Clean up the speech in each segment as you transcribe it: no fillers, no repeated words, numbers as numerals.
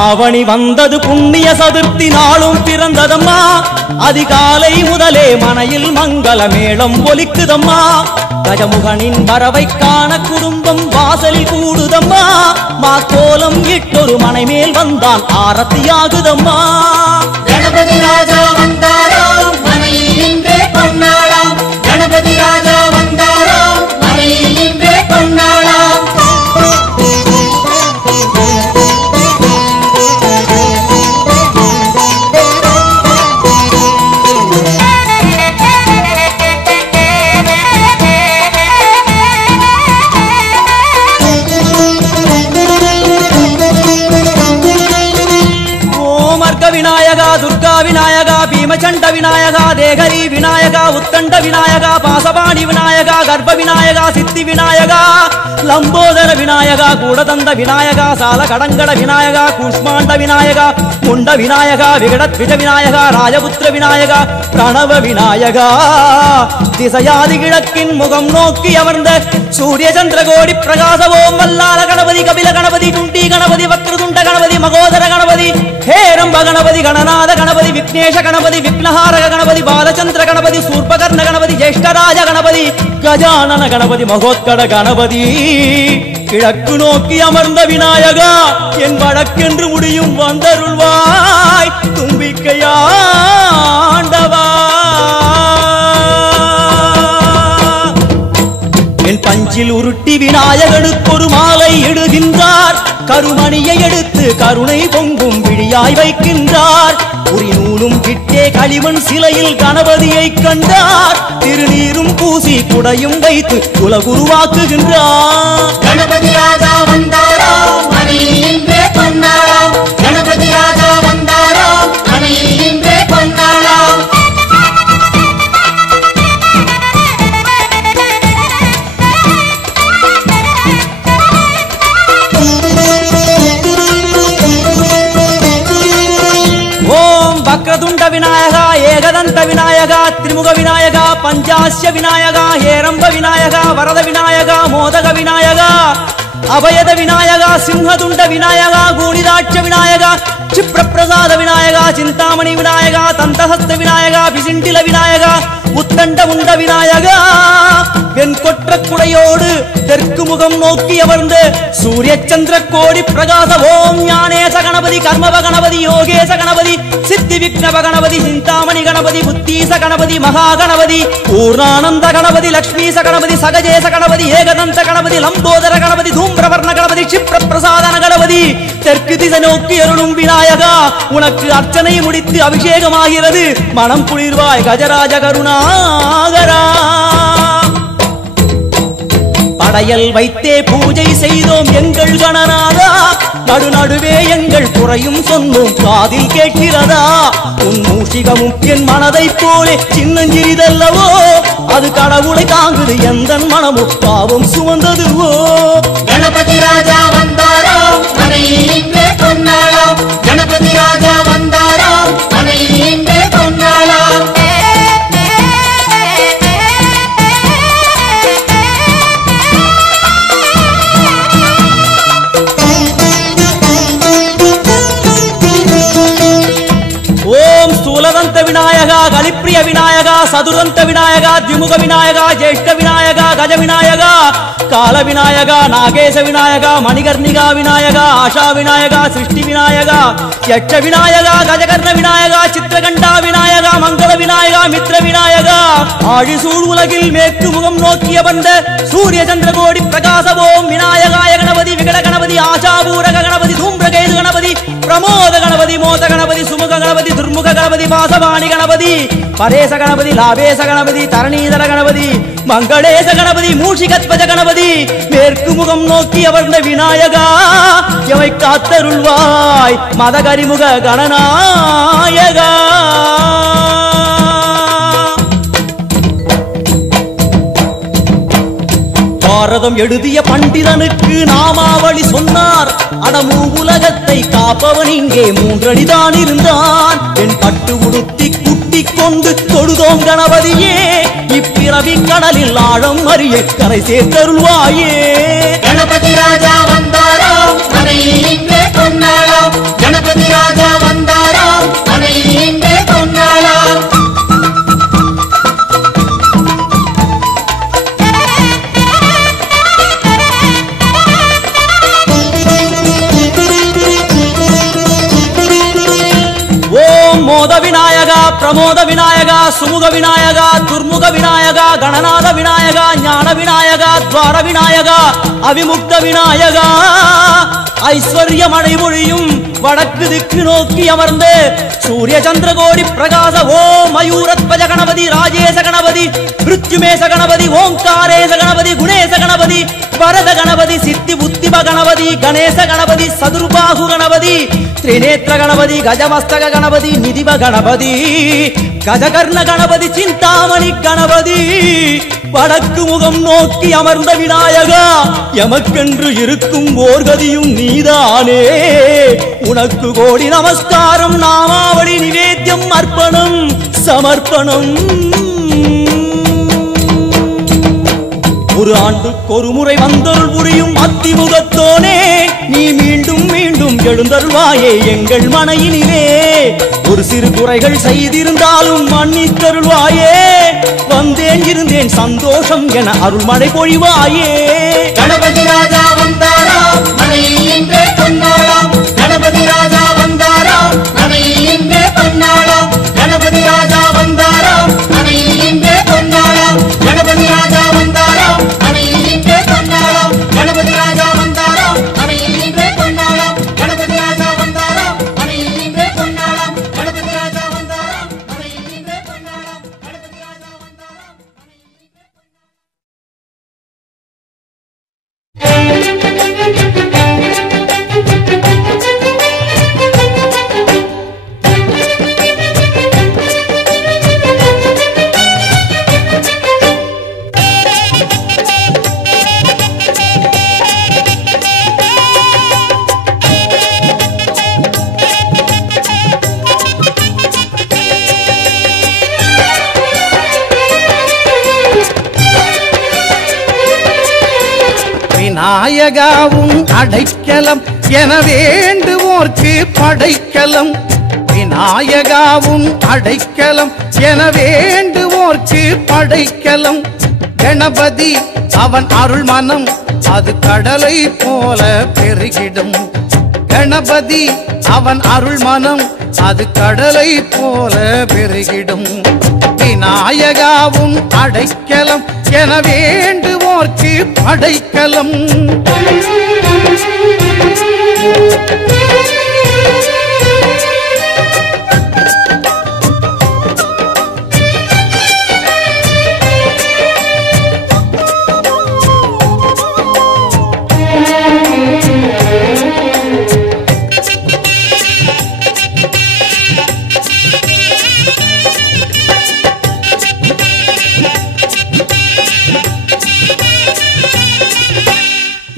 ஆவணி வந்தது புண்ணிய சதுர்த்தி நாளும் பிறந்ததம்மா அதிகாலை முதலே மனையில் மங்கள மேளம் ஒலிக்குதம்மா கஜமுகனின் வரவை காண குடும்பம் வாசலில் கூடுதம்மா மாக்கோலம் இட்டொரு மனை மேல் வந்தான் ஆரத்தியாகுதம்மா கணபதி ராஜா வந்தாராம் மனையில் நின்றே கொண்டாடாம் கணபதி ராஜா வந்தாராம் மனையில் நின்றே கொண்டாடாம் விநாயகா துர்கா விநாயகா பீமச்சண்ட விநாயகா தேகரி விநாயகா உத்தண்ட விநாயகா பாசபாணி விநாயகா கர்ப்ப விநாயகா சித்தி விநாயகா லம்போதர விநாயகா கூடதந்த விநாயகா சால கடங்கட விநாயகா கூஷ்மாண்ட விநாயகா முண்ட விநாயகா விகடத்விஜ விநாயகா ராஜபுத்திர விநாயகா பிரணவ விநாயகா திசையாதி கிழக்கின் முகம் நோக்கி அமர்ந்த சூரிய சந்திர கோடி பிரகாச ஓம் வல்லால கணபதி கபில கணபதி குண்டி கணபதி வக்ரதுண்ட கணபதி மகோதர கணபதி ஹேரம்ப கணபதி கணநாத கணபதி விக்னேஷ கணபதி விக்னஹாரக கணபதி பாலச்சந்திர கணபதி சூர்பகர்ண கணபதி ஜேஷ்டராஜ கணபதி கஜானன கணபதி மகோத்கட கணபதி கிழக்கு நோக்கி அமர்ந்த விநாயகா என் வழக்கென்று முடியும் வந்தருள்வாய் தும்பிக்கையாண்டவா என் பஞ்சில் உருட்டி விநாயகனுக்கு ஒரு மாலை இடுகின்றார் கருமணியை எடுத்து கருணை பொங்கும் விழியாய் வைக்கின்றார் குறிநூலும் கிட்டே களிமண் சிலையில் கணபதியை கண்டார் திருநீரும் பூசி குடையும் வைத்து உலகுருவாக்குகின்றார் கணபதி ராஜா வந்தாராம் மனையில் நின்றே கொண்டாடாம் கணபதி ராஜா வந்தாராம் மனையில் நின்றே கொண்டாடாம் வக்ரதுண்ட விநாயகா ஏகதந்த விநாயகா திரிமுக விநாயகா பஞ்சாஸ்ய விநாயகா ஹேரம்ப விநாயகா வரத விநாயகா மோதக விநாயகா அபயத விநாயகா சிம்ஹதுண்ட விநாயகா கூணிதாட்ச விநாயகா क्षिप्रप्रसाद विनायका चिंतामणि विनायका तंतहस्त विनायका विसिंडिल विनायका उत्तंड उंड विनायका வெண்கொற்ற குடையோடு தெற்கு முகம் நோக்கி அமர்ந்து சூரிய சந்திர கோடி பிரகாச ஓம் ஞானேச கணபதி கர்மவ கணபதி யோகேச கணபதி சித்தி விக்னவ கணபதி சிந்தாமணி கணபதி புத்தீச கணபதி மகா கணபதி பூர்ணானந்த கணபதி லக்ஷ்மீச கணபதி சகஜேச கணபதி ஏகதந்த கணபதி லம்போதர கணபதி தூம்பிரவர்ண கணபதி क्षिप्र பிரசாதன கணபதி தெற்கு திசை நோக்கி அருளும் விநாயகா உனக்கு அர்ச்சனை முடித்து அபிஷேகமாகிறது மனம் குளிர்வாய் கஜராஜ கருணாகரா படையல் வைத்தே பூஜை செய்தோம் எங்கள் கணநாதா நடுநடுவே எங்கள் குறையும் சொன்னோம் காதில் கேட்கிறதா உன் மூஷிகமும் என் மனதை போலே சின்னஞ்சிறிதல்லவோ அது கடவுளை தாங்குது எந்த மனமும் பாவம் சுமந்ததுவோ கணபதி ராஜா வந்தாரோ மனையில் நின்றே கொண்டாடாம் கணபதி ராஜா வந்தாரோ மனையில் நின்றே கொண்டாடாம் ओम स्थूलदंत विनायका गलिप्रिय विनायका सदुरंत विनायका द्विमुख विनायका ज्येष्ठ विनायका गज विनायका काल विनायका नागेश विनायका मणिकर्णिका विनायका आशा विनायका सृष्टि विनायका यक्ष विनायका गजकर्ण विनायका चित्रकंठा विनायका मंगल विनायका मित्र विनायका आழிசூழ் உலகில் மேற்கு முகம் நோக்கிய வந்த சூரிய சந்திர கோடி பிரகாச ஓம் விநாயகாய கணபதி விகட கணபதி ஆசாபூரக கணபதி தூம்ரகேது கணபதி பிரமோத கணபதி மோத கணபதி சுமுக கணபதி துர்முக கணபதி வாசவாணி கணபதி பரேச கணபதி லாபேச கணபதி தரணீதர கணபதி மங்களேச கணபதி மூஷிகத்வஜ கணபதி மேற்கு முகம் நோக்கி அமர்ந்த விநாயகா எவை காத்தருள்வாய் மதகரிமுக கணநாயகா பாரதம் எழுதிய பண்டிதனுக்கு நாமாவளி சொன்னார் அடமூ உலகத்தை காப்பவன் இங்கே மூன்றடிதான் இருந்தான் என் பட்டு உடுத்தி குட்டி கொண்டு தொழுதோம் கணபதியே இப்பிறவி கடலில் ஆழம் அறிய கரை சேர்த்தருள்வாயே கணபதி ராஜா வந்தாரோ மனையில் நின்றே கொண்டாடாம் விநாயகா, பிரமோத விநாயகா, சுமுக விநாயகா, துர்முக விநாயகா, கணநாத விநாயகா, ஞான விநாயகா, துவார விநாயகா, அவிமுக்த விநாயகா, ஐஸ்வர்யம் அடைமொழியும் வடக்கு திக்கு நோக்கி அமர்ந்து சூரிய சந்திரகோடி பிரகாச ஓம் மயூரத்வஜ கணபதி, ராஜேச கணபதி, மிருத்யுமேச கணபதி, ஓங்காரேச கணபதி, குணேச கணபதி, வரத கணபதி, சித்தி புத்திப கணபதி, கணேச கணபதி, சதுர்பாகு கணபதி, திரிநேத்திர கணபதி, கஜமஸ்தக கணபதி, நிதிவ கணபதி, கஜகர்ண கணபதி, சிந்தாமணி கணபதி, வடக்கு முகம் நோக்கி அமர்ந்த விநாயகா, எமக்கென்று இருக்கும் ஓர்கதியும் நீதானே. உனக்கு கோடி நமஸ்காரம், நாமாவளி நிவேத்தியம், அர்ப்பணம் சமர்ப்பணம். ஒரு ஆண்டுக்கு ஒரு முறை வந்தருள் புரியும் அத்திமுகத்தோனே, நீ மீண்டும் மீண்டும் எழுந்தருள்வாயே எங்கள் மனையினிலே. ஒரு சிறு குறைகள் செய்திருந்தாலும் மன்னித்தருள்வாயே, வந்தேன் இருந்தேன் சந்தோஷம் என அருள்மழை பொழிவாயே. கணபதி ராஜா வந்தாராம், மனையில் இன்றே பொன்னாளாம். கணபதி ராஜா வந்தாராம், மனையில் இன்றே பொன்னாளாம். கணபதி ராஜா வந்தாராம், மனையில் இன்றே பொன்னாளாம். கணபதி ராஜா வந்தாராம், மனையில் இன்றே பொன்னாளாம். கணபதி ராஜா வந்தாராம், மனையில் இன்றே பொன்னாளாம். கணபதி ராஜா வந்தாராம், மனையில் இன்றே பொன்னாளாம். கணபதி ராஜா வந்தாராம், மனையில் இன்றே பொன்னாளாம். கணபதி ராஜா வந்தாராம், மனையில் இன்றே விநாயகாவும் அடைக்கலம் என வேண்டுவோர்க்கு படைக்கலம். விநாயகாவும் அடைக்கலம் என வேண்டுவோர்க்கு படைக்கலம். கணபதி அவன் அருள் மனம் அது கடலை போல பெருகிடும். கணபதி அவன் அருள் மனம் அது கடலை போல பெருகிடும். விநாயகாவும் அடைக்கலம் என வேண்டுவோர்க்கு படைக்கலம்.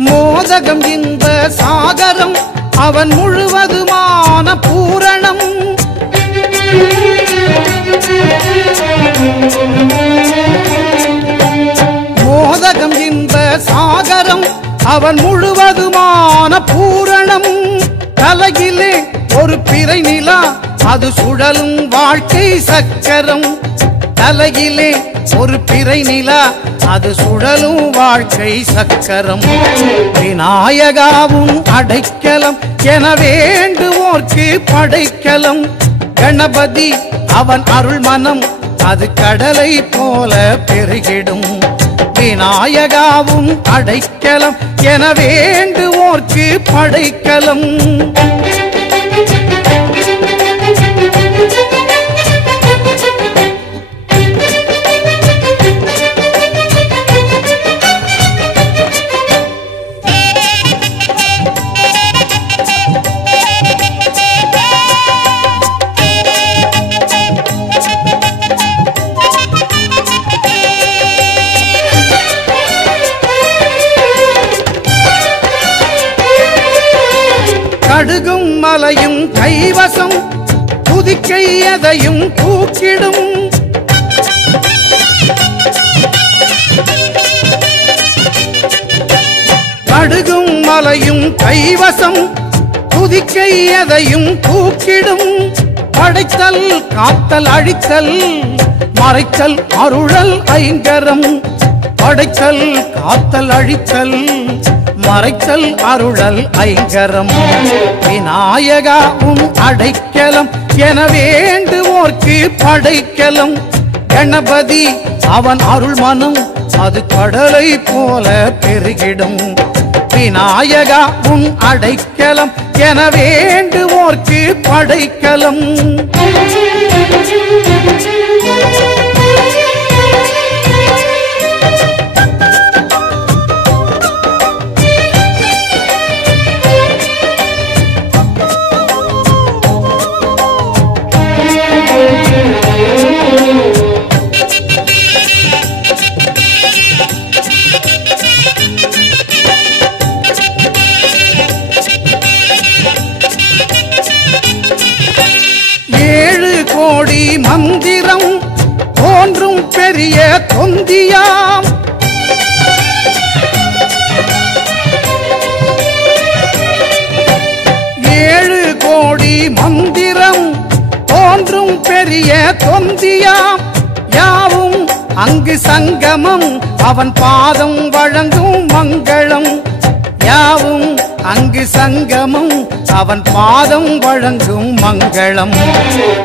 மோதகம் இன்ப சாகரம் அவன் முழுவதுமான பூரணம். மோதகம் இன்ப சாகரம் அவன் முழுவதுமான பூரணம். கலகிலே ஒரு பிறை நிலா அது சுழலும் வாழ்க்கை சக்கரம். கலகிலே ஒரு பிறை நிலா அது சுழலும் வாழ்க்கை சக்கரம். விநாயகாவும் அடைக்கலம் என வேண்டுவோர்க்கு படைக்கலம். கணபதி அவன் அருள் மனம் அது கடலை போல பெருகிடும். விநாயகாவும் அடைக்கலம் என வேண்டுவோர்க்கு படைக்கலம். கடுகும் மலையும் கைவசம் புதிக்கை எதையும் தூக்கிடும். கடுகும் மலையும் கைவசம் புதிக்கை எதையும் தூக்கிடும். படைத்தல் காத்தல் அழித்தல் மறைத்தல் அருளல் ஐங்கரம். படைத்தல் காத்தல் அழித்தல் மறைத்தல் அருளல் ஐங்கரம் விநாயகா உன் அடைக்கலம் என வேண்டுவோர்க்கு படைக்கலம் கணபதி அவன் அருள் மனம் அது கடலை போல பெருகிடும் விநாயகா உன் அடைக்கலம் என வேண்டுவோர்க்கு படைக்கலம் மந்திரம் தோன்றும் பெரிய தொந்தியாம் ஏழு கோடி மந்திரம் தோன்றும் பெரிய தொந்தியாம் யாவும் அங்கு சங்கமம் அவன் பாதம் வழங்கும் மங்களம் யாவும் அங்கு சங்கமம் அவன் பாதம் வழங்கும் மங்களம்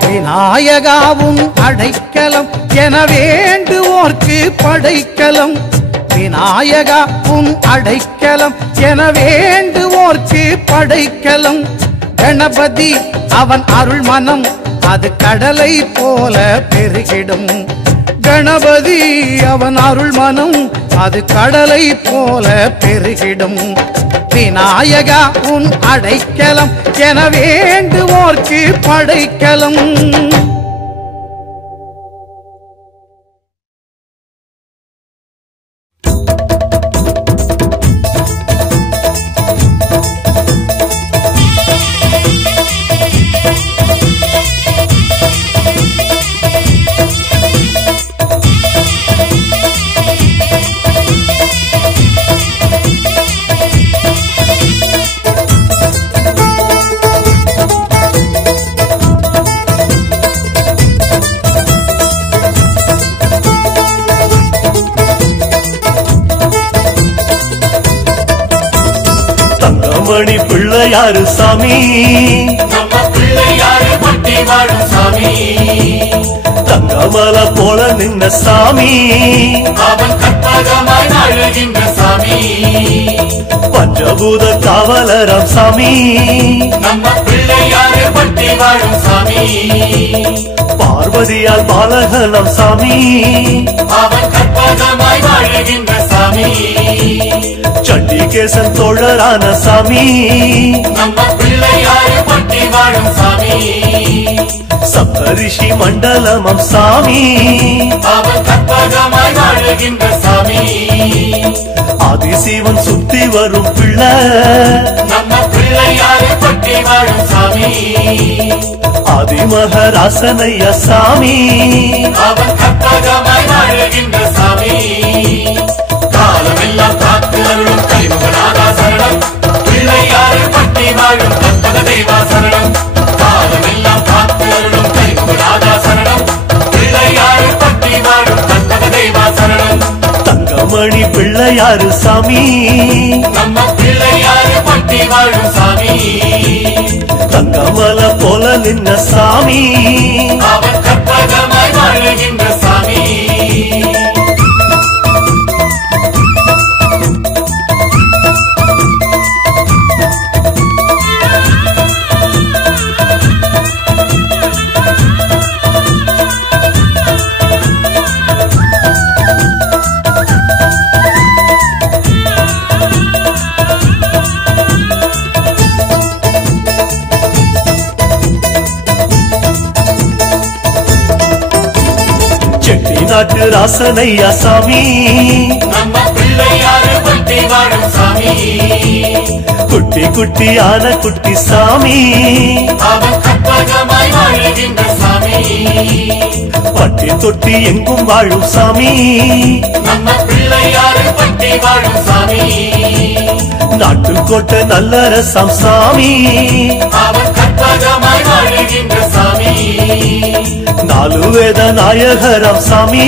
விநாயகாவும் அடைக்கலம் என வேண்டுவோர்க்கு படைக்கலம் விநாயகாவும் அடைக்கலம் என வேண்டுவோர்க்கு படைக்கலம் கணபதி அவன் அருள் மனம் அது கடலை போல பெருகிடும் கணபதி அவன் அருள் மனம் அது கடலை போல பெருகிடும் விநாயகா உன் அடைக்கலம் என வேண்டுவோர்க்கு படைக்கலம் மணி பிள்ளையாரு சாமி நம்ம பிள்ளையாரு பட்டி வாழும் சாமி தங்கமல போல நின்ன சாமி அவன் கற்பகமாய் அழுகின்ற சாமி பஞ்சபூத காவலரம் சாமி நம்ம பிள்ளையாரு பட்டி வாழும் சாமி பார்வதியால் பாலகனம் சாமி அவன் கற்பகமாய் அழுகின்ற சாமி சண்டிகேசன் தோழரான சாமி நம்ம பிள்ளையாரு பட்டி வாழும் சாமி சப்தரிஷி மண்டலமம் சாமி அவன் கற்பகமாய் அழுகின்ற சாமி ஆதிசிவன் சுத்தி வரும் பிள்ளை நம்ம பிள்ளையாரு பட்டி வாழும் சாமி ஆதிமகராசனைய சாமி அவன் கற்பகமாய் அழுகின்ற சாமி காலமெல்லாம் காத்து அருளும் கலிமுகநாதா சரணம் பிள்ளையாரு பட்டி வாழும் கற்பக தேவா சரணம் காலமெல்லாம் காத்து அருளும் கலிமுகநாதா சரணம் பிள்ளையாரு பட்டி வாழும் கற்பக தேவா சரணம் தங்கமணி பிள்ளையாரு சாமி நம்ம பிள்ளையாரு பட்டி வாழும் சாமி தங்கமல போல நின்ன சாமி அவன் கற்பகமாய் அழுகின்ற சாமி நாட்டு ராசனையா சாமி நம்ம பிள்ளையாரு பட்டி வாழும் சாமி குட்டி குட்டியான குட்டி சாமி அவன் கற்பகமாய் அழுகின்ற சாமி பட்டி தொட்டி எங்கும் வாழும் சாமி நம்ம பிள்ளையாரு பட்டி வாழும் சாமி நாட்டுக்கோட்டை நல்ல ரசம் சாமி அவன் கற்பகமாய் அழுகின்ற சாமி நாலு வேத நாயகராம் சாமி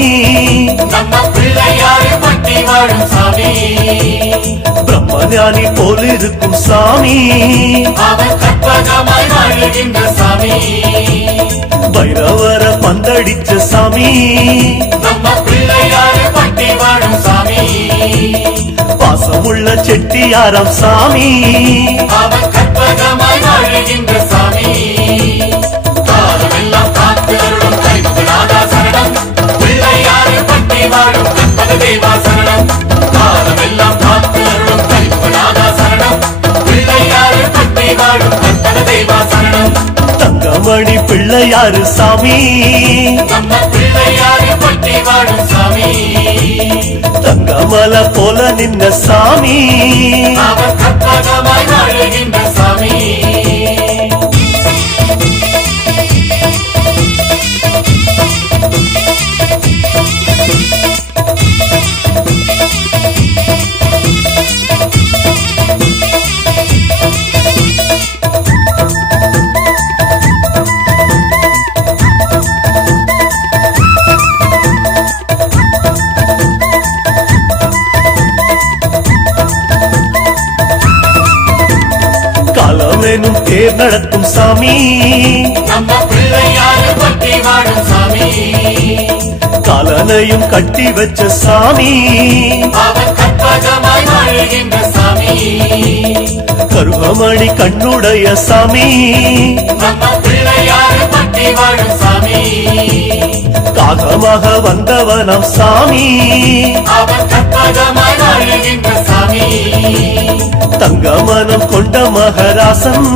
நம்ம பிள்ளையாறு பட்டி வாழும் சாமி பிரம்மஞானி போலிருக்கும் சாமி அவன் கற்பகமாய் வாழுகின்ற சாமி பைரவர பந்தடிச்ச சாமி நம்ம பிள்ளையாறு பட்டி வாழும் சாமி பாசமுள்ள செட்டியாராம் சாமி அவன் கற்பகமாய் வாழுகின்ற சாமி காலமெல்லாம் காத்து அருளும் கைமுகநாதா சரணம் பிள்ளையாறு பட்டி வாழும் கற்பக தேவா சரணம் காலமெல்லாம் காத்து அருளும் கைமுகநாதா சரணம் பிள்ளையாறு பட்டி வாழும் கற்பக தேவா சரணம் தங்கமணி பிள்ளையாரு சாமி நம்ம பிள்ளையாறு பட்டி வாழும் சாமி தங்கமல போல நின்ன சாமி அவன் கற்பகமாய் வாழுகின்ற சாமி காலமேனும் தேர் நடத்தும் சாமி நம்ம பிள்ளையாறு பட்டி வாழும் சாமி காலனையும் கட்டி வச்ச சாமி அவன் கற்பகமாய் வாழுகின்ற சாமி கருகமணி கண்ணுடைய சாமி நம்ம பிள்ளையாறு பட்டி வாழும் சாமி காகமாக வந்தவனாம் சாமி அவன் கற்பகமாய் வாழுகின்ற சாமி தங்கமனம் கொண்ட மகராசன்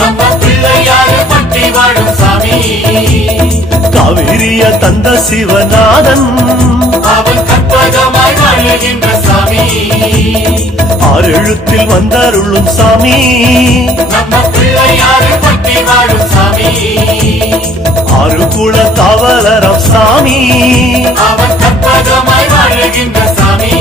நம்ம பிள்ளையாறு பட்டி வாழும் சாமி காவிரிய தந்த சிவநாதன் அவன் கற்பகமாய் வாழுகின்ற சாமி ஆறெழுத்தில் வந்தருளும் சாமி நம்ம பிள்ளையாறு பட்டி வாழும் சாமி ஆறு குல காவலராம் சாமி அவன் கற்பகமாய் வாழுகின்ற சாமி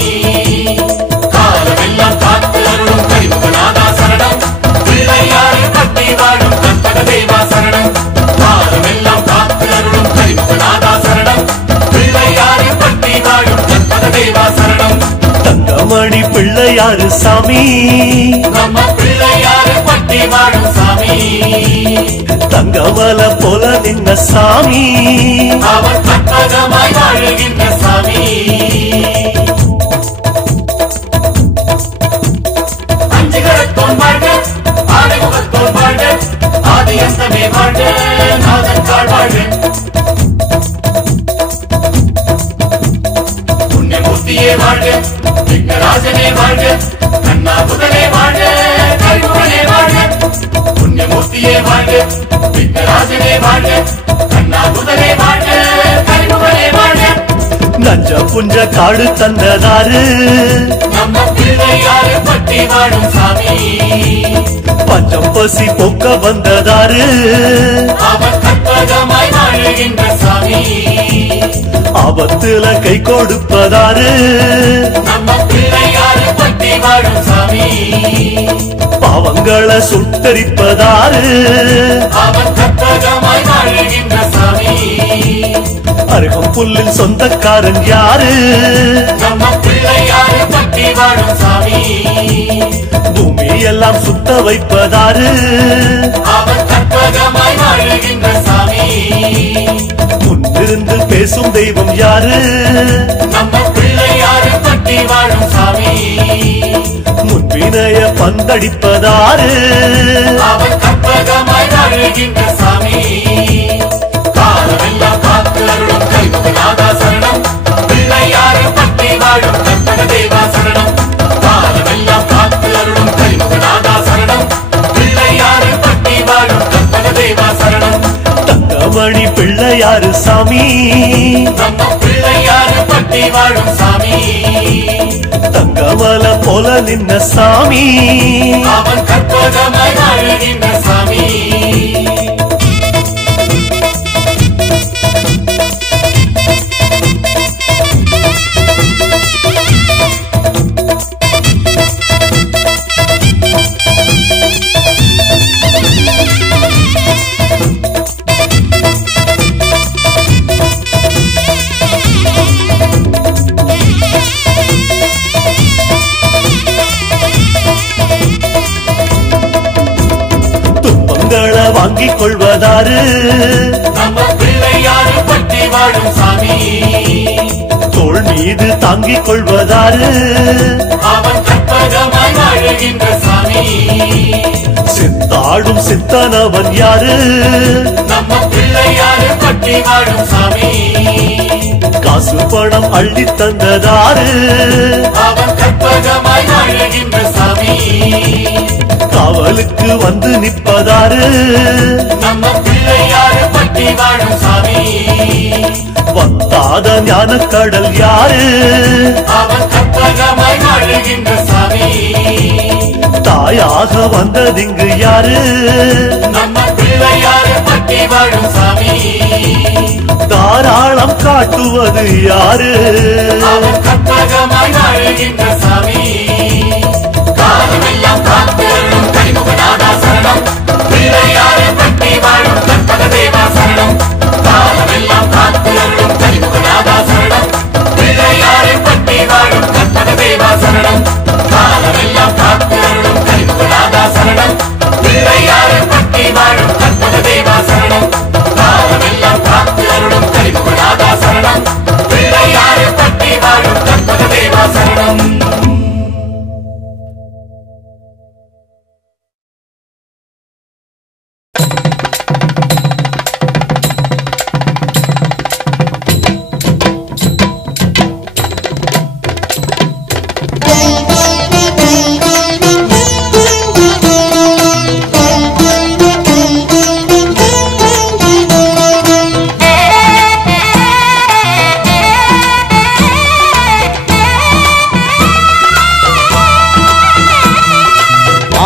காலமெல்லாம் காத்து அருளும் கைமுகநாதா சரணம் பிள்ளையாறு பட்டி வாழும் கற்பக தேவா சரணம் காலமெல்லாம் காத்து அருளும் கைமுகநாதா சரணம் பிள்ளையாறு பட்டி வாழும் கற்பக தேவா சரணம் தங்கமணி பிள்ளையாரு சாமி நம்ம பிள்ளையாறு பட்டி வாழும் சாமி தங்கமல போல நின்ன சாமி அவன் கற்பகமாய் வாழுகின்ற சாமி அஞ்சுகரத்தோன் வாழ்க ஆறுமுகத்தோன் வாழ்க ஆதி அந்தமே வாழ்க நாதன் தாழ் வாழ்க புண்ணியமூர்த்தியே வாழ்க விக்னராஜனே வாழ்க கண்ணாபுதனே வாழ்க கைமுகனே வாழ்க புண்ணியமூர்த்தியே வாழ்க விக்னராஜனே வாழ்க கண்ணாபுதனே வாழ்க கைமுகனே வாழ்க நஞ்ச புஞ்ச காடு தந்ததாரு நம்ம பிள்ளையாறு பட்டி வாழும் சாமி பஞ்சம் பசி போக்க வந்ததாரு அவன் கற்பகமாய் வாழுகின்ற சாமி ஆபத்துல கை கொடுப்பதாரு நம்ம பிள்ளையாறு பட்டி வாழும் சாமி பாவங்களை சுட்டரிப்பதாரு அவன் கற்பகமாய் வாழுகின்ற சாமி அருகம் புல்லில் சொந்தக்காரன் யாரு நம்ம பிள்ளையாறு பட்டி வாழும் சாமி பூமி எல்லாம் சுத்த வைப்பதாரு அவன் கற்பகமாய் வாழுகின்ற சாமி முன்னிருந்து பேசும் தெய்வம் யாரு நம்ம பிள்ளையாறு பட்டி வாழும் சாமி முன்பினைய பந்தடிப்பதாரு அவன் கற்பகமாய் வாழுகின்ற சாமி காலமெல்லாம் காத்து அருளும் கைமுகநாதா சரணம் பிள்ளையாறு பட்டி வாழும் கற்பக தேவா சரணம் காலமெல்லாம் காத்து அருளும் கைமுகநாதா சரணம் பிள்ளையாறு பட்டி வாழும் கற்பக தேவா சரணம் தங்கமணி பிள்ளையாரு சாமி நம்ம பிள்ளையாறு பட்டி வாழும் சாமி தங்கமல போல நின்ன சாமி அவன் கற்பகமாய் வாழுகின்ற சாமி வரங்களை வாங்கிக் கொள்வதாரு நம்ம பிள்ளையாறு பட்டி வாழும் சாமி தோள் மீது தாங்கிக் கொள்வதாரு அவன் கற்பகமாய் வாழுகின்ற சாமி சித்தாடும் சித்தனவன் யாரு நம்ம பிள்ளையாறு பட்டி வாழும் சாமி காசு பணம் அள்ளி தந்ததாரு அவன் கற்பகமாய் வாழுகின்ற சாமி காவலுக்கு வந்து நிற்பதாரு நம்ம பிள்ளையாறு பட்டி வாழும் சாமி வத்தாத ஞான கடல் யாரு அவன் கற்பகமாய் வாழுகின்ற சாமி தாயாக வந்ததிங்கு யாரு நம்ம பிள்ளையாறு பட்டி வாழும் சாமி தாராளம் காட்டுவது யாரு அவன் கற்பகமாய் வாழுகின்ற சாமி காலமெல்லாம் காத்தருளும் கரிமுகநாதா சரணம் பிள்ளையாறு பட்டி வாழும் கற்பக தேவா சரணம் காலமெல்லாம் காத்தருளும் கரிமுகநாதா சரணம் பிள்ளையாறு பட்டி வாழும் கற்பக தேவா சரணம் காலமெல்லாம் காத்தருளும் கரிமுகநாதா சரணம் பிள்ளையாறு பட்டி வாழும் கற்பக தேவா சரணம் காலமெல்லாம் காத்தருளும் கரிமுகநாதா சரணம் பிள்ளையாறு பட்டி வாழும் கற்பக தேவா சரணம்.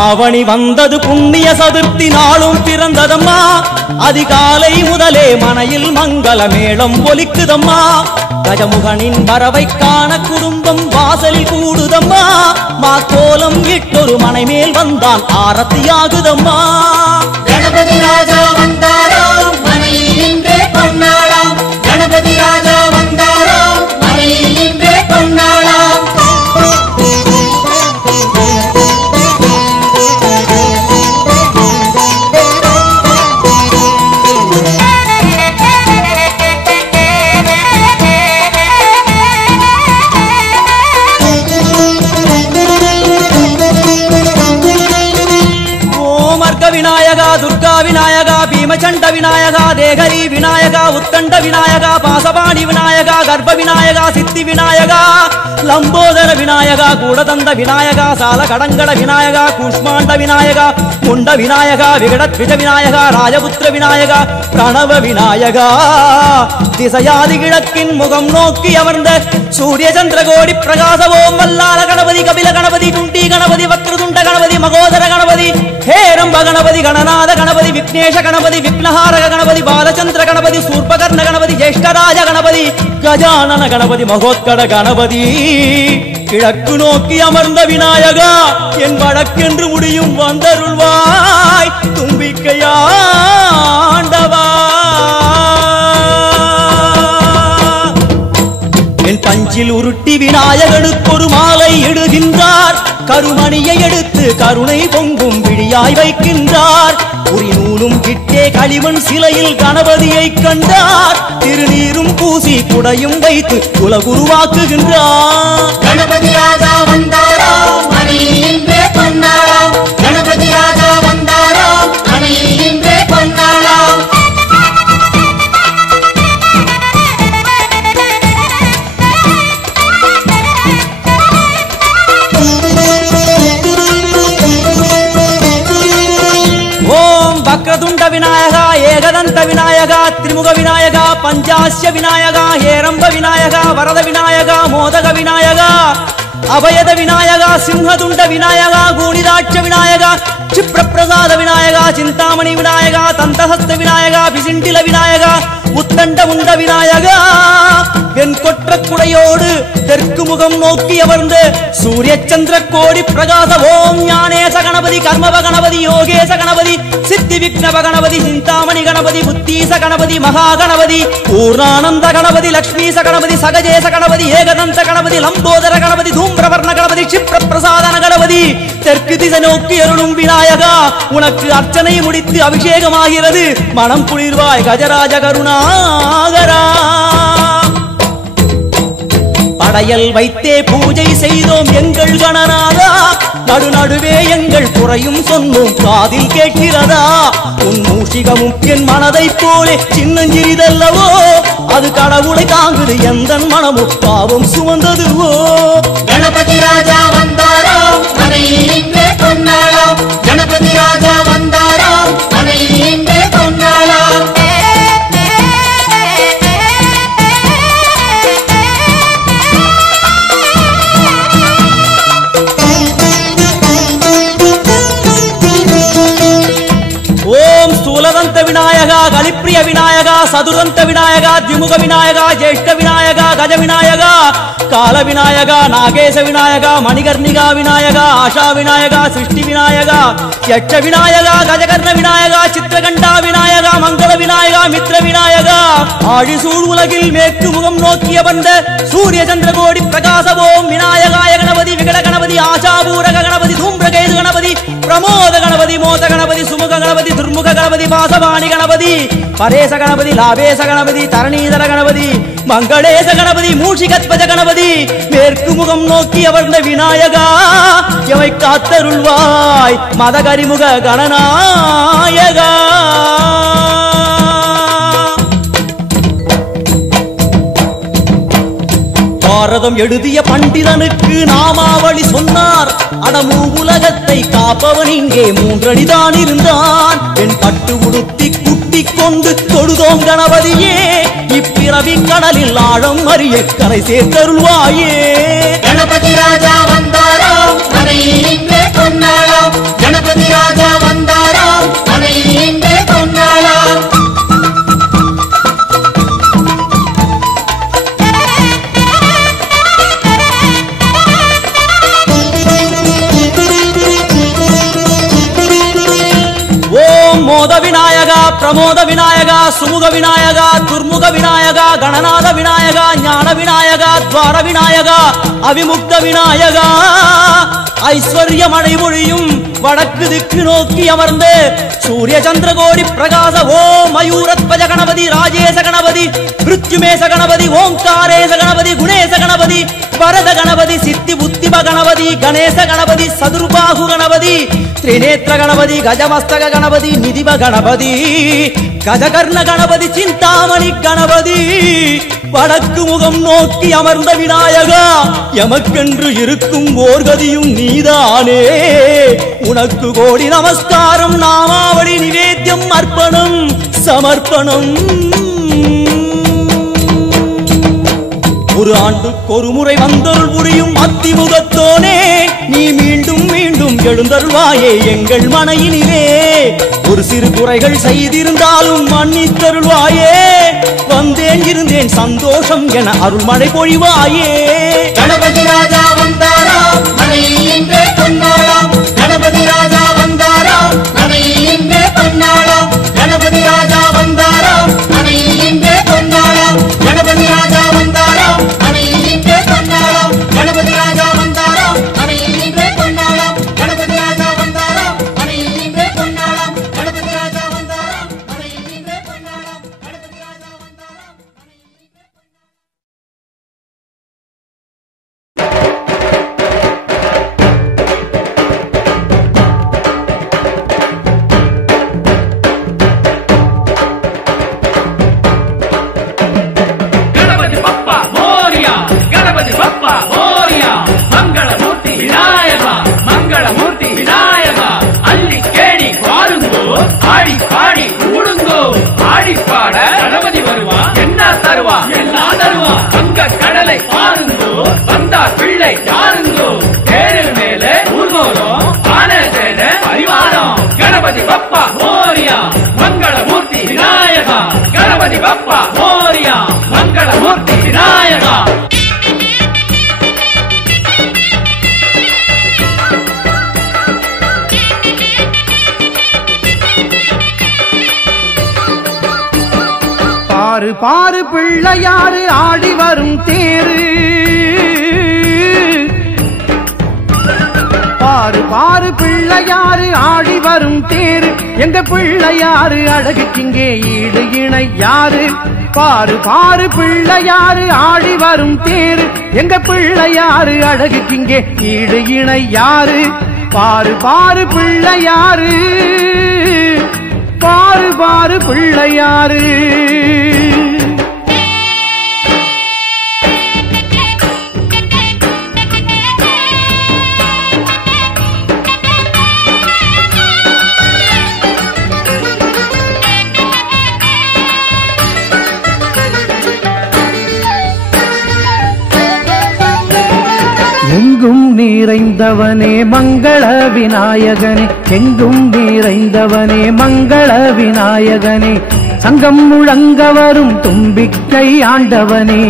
ஆவணி வந்தது புண்ணிய சதுர்த்தி நாளும் பிறந்ததம்மா அதிகாலை முதலே மனையில் மங்கள மேளம் ஒலிக்குதம்மா கஜமுகனின் வரவை காண குடும்பம் வாசலில் கூடுதம்மா மாக்கோலம் இட்டொரு மனை மேல் வந்தான் ஆரத்தியாகுதம்மா கணபதி ராஜா வந்தாராம் மனையில் இன்றே பொன்னாளாம் கணபதி ராஜா வந்தாராம் மனையில் இன்றே பொன்னாளாம் விநாயகா துர்கா விநாயகா பீமச்சண்ட விநாயகா தேகரி விநாயகா உத்தண்ட விநாயகா பாசபாணி விநாயகா கர்ப்ப விநாயகா சித்தி விநாயகா லம்போதர விநாயகா கூடதந்த விநாயகா சால கடங்கட விநாயகா கூஷ்மாண்ட விநாயகா முண்ட விநாயகா விகடத்விஜ விநாயகா ராஜபுத்திர விநாயகா பிரணவ விநாயகா திசையாதி கிழக்கின் முகம் நோக்கி அமர்ந்த சூரிய சந்திரகோடி பிரகாசவோம் மல்லால கணபதி கபில கணபதி துண்டி கணபதி வக்ரதுண்ட கணபதி மகோதர கணபதி ஹேரம்ப கணபதி கணநாத கணபதி விக்னேஷ கணபதி விக்னஹாரக கணபதி பாலச்சந்திர கணபதி சூர்பகர்ண கணபதி ஜேஷ்டராஜ கணபதி கஜானன கணபதி மகோத்கட கணபதி கிழக்கு நோக்கி அமர்ந்த விநாயகா என் வழக்கென்று முடியும் வந்தருள்வாய் தும்பிக்கையாண்டவா என் பஞ்சில் உருட்டி விநாயகனுக்கு ஒரு மாலை இடுகின்றார் கருமணியை எடுத்து கருணை பொங்கும் விழியாய் வைக்கின்றார் உரி நூலும் கிட்டே களிமண் சிலையில் கணபதியை கண்டார் திருநீரும் பூசி குடையும் வைத்து குலகுருவாக்குகின்றார் கணபதி ராஜா வந்தாராம் மனையில் இன்றே பொன்னாளாம் கணபதி ராஜா வந்தாராம் மனையில் இன்றே பொன்னாளாம் வக்ரதுண்ட விநாயகா ஏகதந்த விநாயகா திரிமுக விநாயகா பஞ்சாஸ்ய விநாயகா ஹேரம்ப விநாயகா வரத விநாயகா மோதக விநாயகா அபயத விநாயகா சிம்ஹதுண்ட விநாயகா கூணிதாட்ச விநாயகா क्षिप्रप्रसाद विनायका चिंतामणि विनायका तंतहस्त विनायका पिसिंटिल विनायका உத்தண்ட உண்ட விநாயகா வெண்கொற்ற குடையோடு தெற்கு முகம் நோக்கி அமர்ந்து சூரிய சந்திர கோடி பிரகாச ஓம் ஞானேச கணபதி கர்மவ கணபதி யோகேச கணபதி சித்தி விக்னவ கணபதி சிந்தாமணி கணபதி புத்தீச கணபதி மகா கணபதி பூர்ணானந்த கணபதி லக்ஷ்மீச கணபதி சகஜேச கணபதி ஏகதந்த கணபதி லம்போதர கணபதி தூம்பிரவர்ண கணபதி க்ஷிப்ர பிரசாதன கணபதி தெற்கு திசை நோக்கி அருளும் விநாயகா உனக்கு அர்ச்சனை முடித்து அபிஷேகமாகிறது மனம் குளிர்வாய் கஜராஜ கருணாகரா படையல் வைத்தே பூஜை செய்தோம் எங்கள் கணநாதா நடுநடுவே எங்கள் குறையும் சொன்னோம் காதில் கேட்கிறதா உன் மூஷிகமும் என் மனதை போலே சின்னஞ்சிறிதல்லவோ அது கடவுளை தாங்குது எந்த மனமும் பாவம் சுமந்ததுவோ கணபதி ராஜா வந்தாராம் மனையில் இன்றே கொண்டாளாம் கணபதி ராஜா வந்தாராம் மனையில் இன்றே கொண்டாளாம் ஓம் ஸ்தூலதந்த விநாயகா கலிப்பிரிய விநாயகா சதுரந்த விநாயகா திமுக விநாயகா ஜேஷ்ட விநாயகா கஜ விநாயகா கால விநாயகா நாகேச விநாயகா மணிகர்ணிகா விநாயகா ஆஷா விநாயகா சிருஷ்டி விநாயகா யட்ச விநாயகா கஜகர்ண விநாயகா சித்திரகண்டா விநாயகா மங்கள விநாயகா மித்ர விநாயகா ஆழிசூழ் உலகில் மேற்கு முகம் நோக்கிய வந்த சூரிய சந்திரகோடி பிரகாசவோம் விநாயகாய கணபதி விகட கணபதி ஆசாபூரக கணபதி தூம்பிரகேது கணபதி பிரமோத கணபதி மோத கணபதி சுமுக கணபதி துர்முக கணபதி வாசவாணி கணபதி பரேச கணபதி லாபேச கணபதி தரணீதர கணபதி மங்களேச கணபதி மூஷிகத்வஜ கணபதி மேற்கு முகம் நோக்கி அமர்ந்த விநாயகா எவை காத்தருள்வாய் மதகரிமுக கணநாயகா பாரதம் எழுதிய பண்டிதனுக்கு நாமாவளி சொன்னார் அடமூ உலகத்தை காப்பவன் இங்கே மூன்றடிதான் இருந்தான் என் பட்டு உடுத்தி குட்டி கொண்டு தொழுதோம் கணபதியே இப்பிறவி கடலில் ஆழம் அறிய கரை சேர்த்தருள்வாயே கணபதி ராஜா வந்தாராம் மனையில் இன்றே கொண்டாளாம் கணபதி ராஜா வந்தாராம் மனையில் இன்றே கொண்டாளாம் மோத விநாயகா பிரமோத விநாயகா சுமுக விநாயகா துர்முக விநாயகா கணநாத விநாயகா ஞான விநாயகா துவார விநாயகா அவிமுக்த விநாயகா ஐஸ்வர்ய மழை மொழியும் வடக்கு திக்கு நோக்கி அமர்ந்து சூரிய சந்திரகோடி பிரகாச ஓம் மயூரத்வஜ கணபதி ராஜேச கணபதி மிருத்யுமேச கணபதி ஓங்காரேச கணபதி குணேச கணபதி வரத கணபதி சித்தி புத்திப கணபதி கணேச கணபதி சதுர்பாகு கணபதி திரிநேத்திர கணபதி கஜமஸ்தக கணபதி நிதிப கணபதி கஜகர்ண கணபதி சிந்தாமணி கணபதி வடக்கு முகம் நோக்கி அமர்ந்த விநாயகா எமக்கென்று இருக்கும் ஓர்கதியும் நீதானே உனக்கு கோடி நமஸ்காரம் நாமாவளி நிவேத்தியம் அர்ப்பணம் சமர்ப்பணம் ஒரு ஆண்டுக்கு ஒரு முறை வந்தருள் புரியும் அத்திமுகத்தோனே நீ மீண்டும் மீண்டும் எழுந்தருள்வாயே எங்கள் மனையினிலே ஒரு சிறு குறைகள் செய்திருந்தாலும் மன்னித்தருள்வாயே வந்தேன் இருந்தேன் சந்தோஷம் என அருள்மழை பொழிவாயே கணபதி ராஜா வந்தாராம் மனையில் இன்றே கொண்டாளாம் கணபதி ராஜா வந்தாராம் மனையில் இன்றே கொண்டாளாம் கணபதி ராஜா வந்தாராம் மனையில் இன்றே கொண்டாளாம் கணபதி ராஜா வந்தாராம் மனையில் இன்றே கொண்டாளாம் கணபதி ராஜா வந்தாராம் மனையில் இன்றே கொண்டாளாம் கணபதி ராஜா வந்தாராம் மனையில் இன்றே கொண்டாளாம் கணபதி ராஜா வந்தாராம் மனையில் இன்றே கொண்டாளாம் கணபதி ராஜா வந்தாராம் மனையில் இன்றே गणपति बप्पा मोरिया गणपति बप्पा मोरिया मंगलमूर्ति विनायक अल्ली केड़ी वारुंगो आड़ी पाड़ी ऊडुंगो आड़ी पाड़ गणपति वरुवा एन्ना तरुवा एल्लाम तरुवा अंग कडलै पारुंगो वंदा पिள்ளை यारुंगो तेरिल मेले ऊर्गोलो आने सेने परिवारम गणपति बप्पा मोरिया मंगलमूर्ति विनायक गणपति बप्पा मोरिया मंगलमूर्ति विनायक பாரு பாரு பிள்ளையாரு ஆடி வரும் தேரு, பாரு பாரு பிள்ளையாரு ஆடி வரும் தேரு, எங்க பிள்ளையாரு அழகுக்கிங்கே ஈடு இணை யாரு? பாரு பாரு பிள்ளையாரு ஆடி வரும் தேரு, எங்க பிள்ளையாரு அழகுக்கிங்கே ஈடு இணை யாரு? பாரு பாரு பிள்ளையாரு, பாரு பாரு பிள்ளையாரு. எங்கும் நிறைந்தவனே மங்கள விநாயகனே, எங்கும் நிறைந்தவனே மங்கள விநாயகனே, சங்கம் முழங்க வரும் தும்பிக்கை ஆண்டவனே,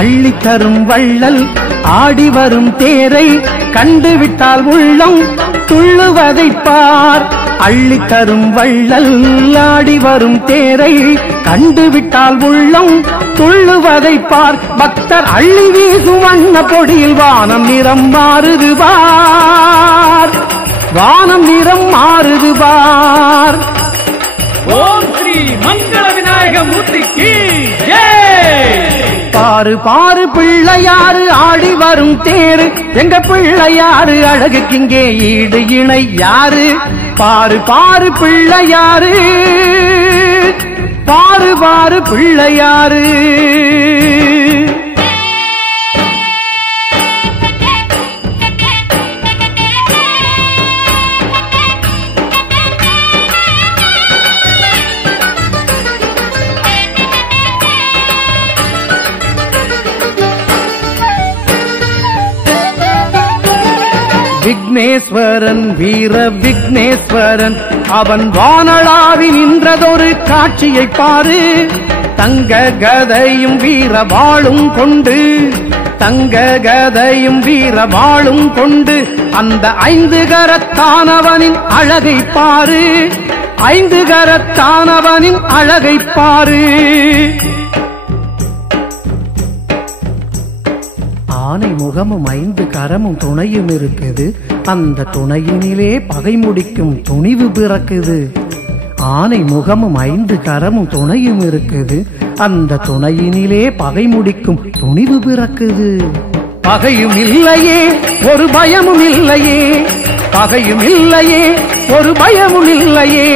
அள்ளித்தரும் வள்ளல் ஆடி வரும் தேரை கண்டுவிட்டால் உள்ளம் துள்ளுவதை பார். அள்ளித்தரும் வள்ளல் ஆடி வரும் தேரை கண்டுவிட்டால் உள்ளம் துள்ளுவதை பார். பக்தர் அள்ளி வீசும் வண்ண பொடியில் வானம் நிறம் மாறுது பார், வானம் நிறம் மாறுது பார். ஓம் ஸ்ரீ மங்கள விநாயக மூர்த்திக்கு ஜெய். பாரு பாரு பிள்ளையாரு ஆடி வரும் தேரு, எங்க பிள்ளையாரு அழகுக்கிங்கே ஈடு இணை யாரு? பாரு பாரு பிள்ளையாரு, பாரு பாரு பிள்ளையாரு. விக்னேஸ்வரன் வீர விக்னேஸ்வரன், அவன் வானளாவி நின்றதொரு காட்சியை பாரு. தங்க கதையும் வீர வாளும் கொண்டு, தங்க கதையும் வீர வாளும் கொண்டு, அந்த 5 கரத்தானவனின் அழகை பாரு, 5 கரத்தானவனின் அழகை பாரு. ஆனை முகமும் 5 கரமும் துணையும் இருக்குது, அந்த துணையினிலே பகை முடிக்கும் துணிவு பிறக்குது. ஆனை முகமும் 5 கரமும் துணையும் இருக்குது, அந்த துணையினிலே பகை முடிக்கும் துணிவு பிறக்குது. பகையும் இல்லையே ஒரு பயமும் இல்லையே, பகையும் இல்லையே ஒரு பயமும் இல்லையே.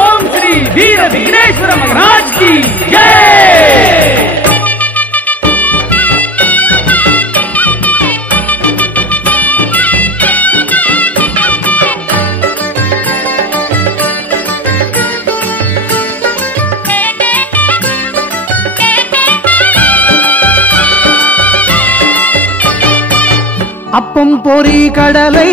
ஓம் ஸ்ரீ வீர விக்னேஸ்வர மகாராஜ் கி ஜெய். அப்பம் பொறி கடலை,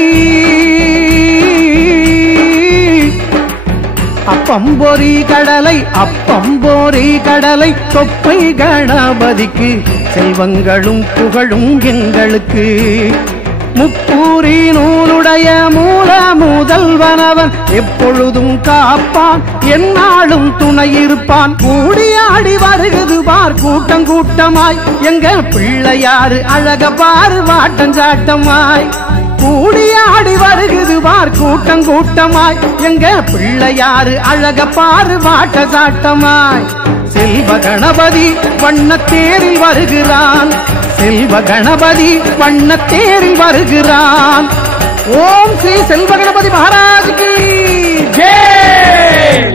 அப்பம் பொறி கடலை, அப்பம் பொறி கடலை, தொப்பை கணபதிக்கு செல்வங்களும் புகழும் எங்களுக்கு. முப்பூரி நூலுடைய மூல முதல்வனவன் எப்பொழுதும் காப்பான், எந்நாளும் துணை இருப்பான். கூடியாடி வருகுது பார் கூட்டம் கூட்டமாய், எங்க பிள்ளையாரு அழக பாரு வாட்டம் சாட்டமாய். கூடியாடி வருகுது பார் கூட்டம் கூட்டமாய், எங்க பிள்ளையாரு அழக பாரு வாட்ட சாட்டமாய். செல்வ கணபதி வண்ணத்தேரில் வருகிறான், செல்வ கணபதி வண்ணத்தேரில் வருகிறான். ஓம் ஸ்ரீ செல்வ கணபதி மகாராஜ் கி ஜெய்.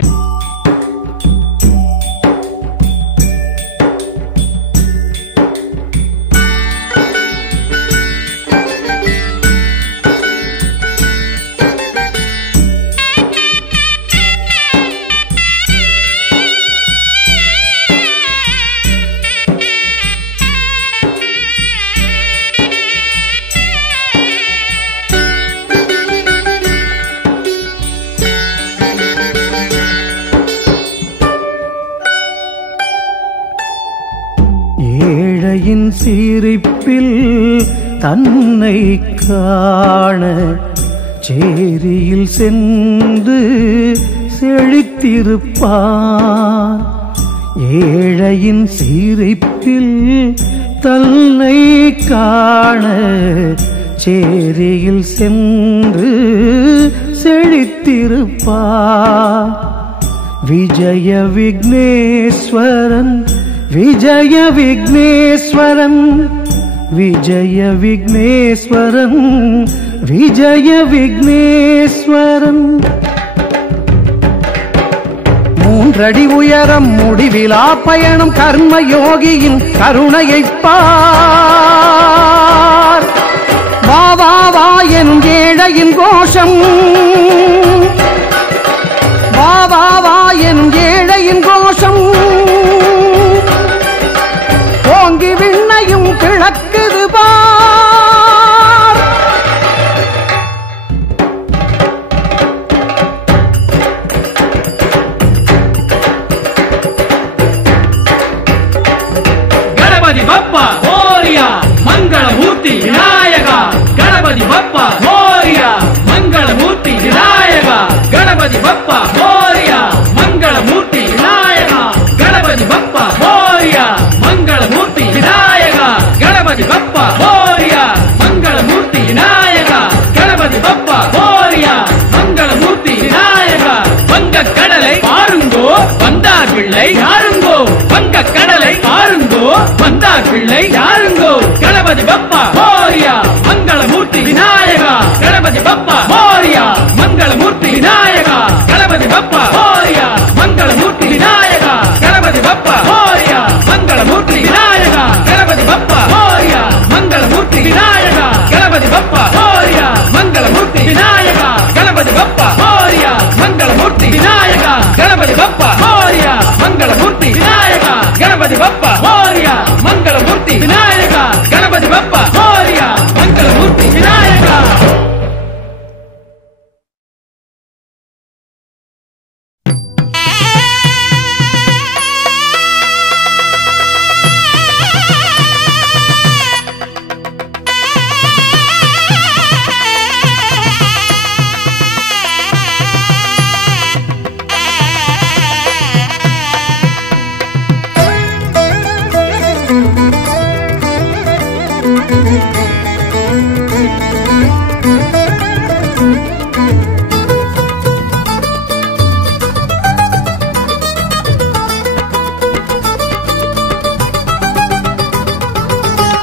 ஏழையின் சிரிப்பில் தன்னை காண சேரியில் சென்று செழித்திருப்பார். ஏழையின் சிரிப்பில் தன்னை காண சேரியில் சென்று செழித்திருப்பார். விஜய விக்னேஸ்வரன் விஜய விக்னேஸ்வரன் விஜய விக்னேஸ்வரன் விஜய விக்னேஸ்வரன். 3 அடி உயரம் முடிவிலா பயணம் கர்மயோகியின் கருணையைப் பார். வா வா வா எனும் ஏழையின் கோஷம், வா வா வா எனும் ஏழையின் கோஷம் ஓங்கி விண்ணையும் கிழக்குது பார். கணபதி பப்பா மோரியா மங்களமூர்த்தி விநாயகா. கணபதி பப்பா மோரியா மங்களமூர்த்தி விநாயகா. கணபதி பப்பா மோரியா மங்களமூர்த்தி விநாயகா. கணபதி பப்பா மோரியா மங்களமூர்த்தி விநாயகா. கணபதி பப்பா மோரியா மங்களமூர்த்தி விநாயகா. கணபதி பப்பா மோரியா மங்களமூர்த்தி விநாயகா. வங்க கடலை பாருங்கோ வந்தார் பிள்ளை யாருங்கோ. வங்க கடலை பாருங்கோ வந்தார் பிள்ளை யாருங்கோ. கணபதி பப்பா மோரியா மங்களமூர்த்தி விநாயகா. கணபதி பப்பா மோரியா மங்களமூர்த்தி விநாயகா. கணபதி பப்பா மோரியா மங்களமூர்த்தி விநாயகா. கணபதி பப்பா மோரியா மங்களமூர்த்தி விநாயகா. கணபதி பப்பா மோரியா மங்களமூர்த்தி விநாயகா. கணபதி பப்பா மோரியா மங்களமூர்த்தி விநாயகா. கணபதி பப்பா மோரியா மங்களமூர்த்தி விநாயகா. கணபதி பப்பா மோரியா மங்களமூர்த்தி விநாயகா. கணபதி பப்பா மோரியா மங்களமூர்த்தி விநாயகா. கணபதி பப்பா மோரியா மங்களமூர்த்தி விநாயகா.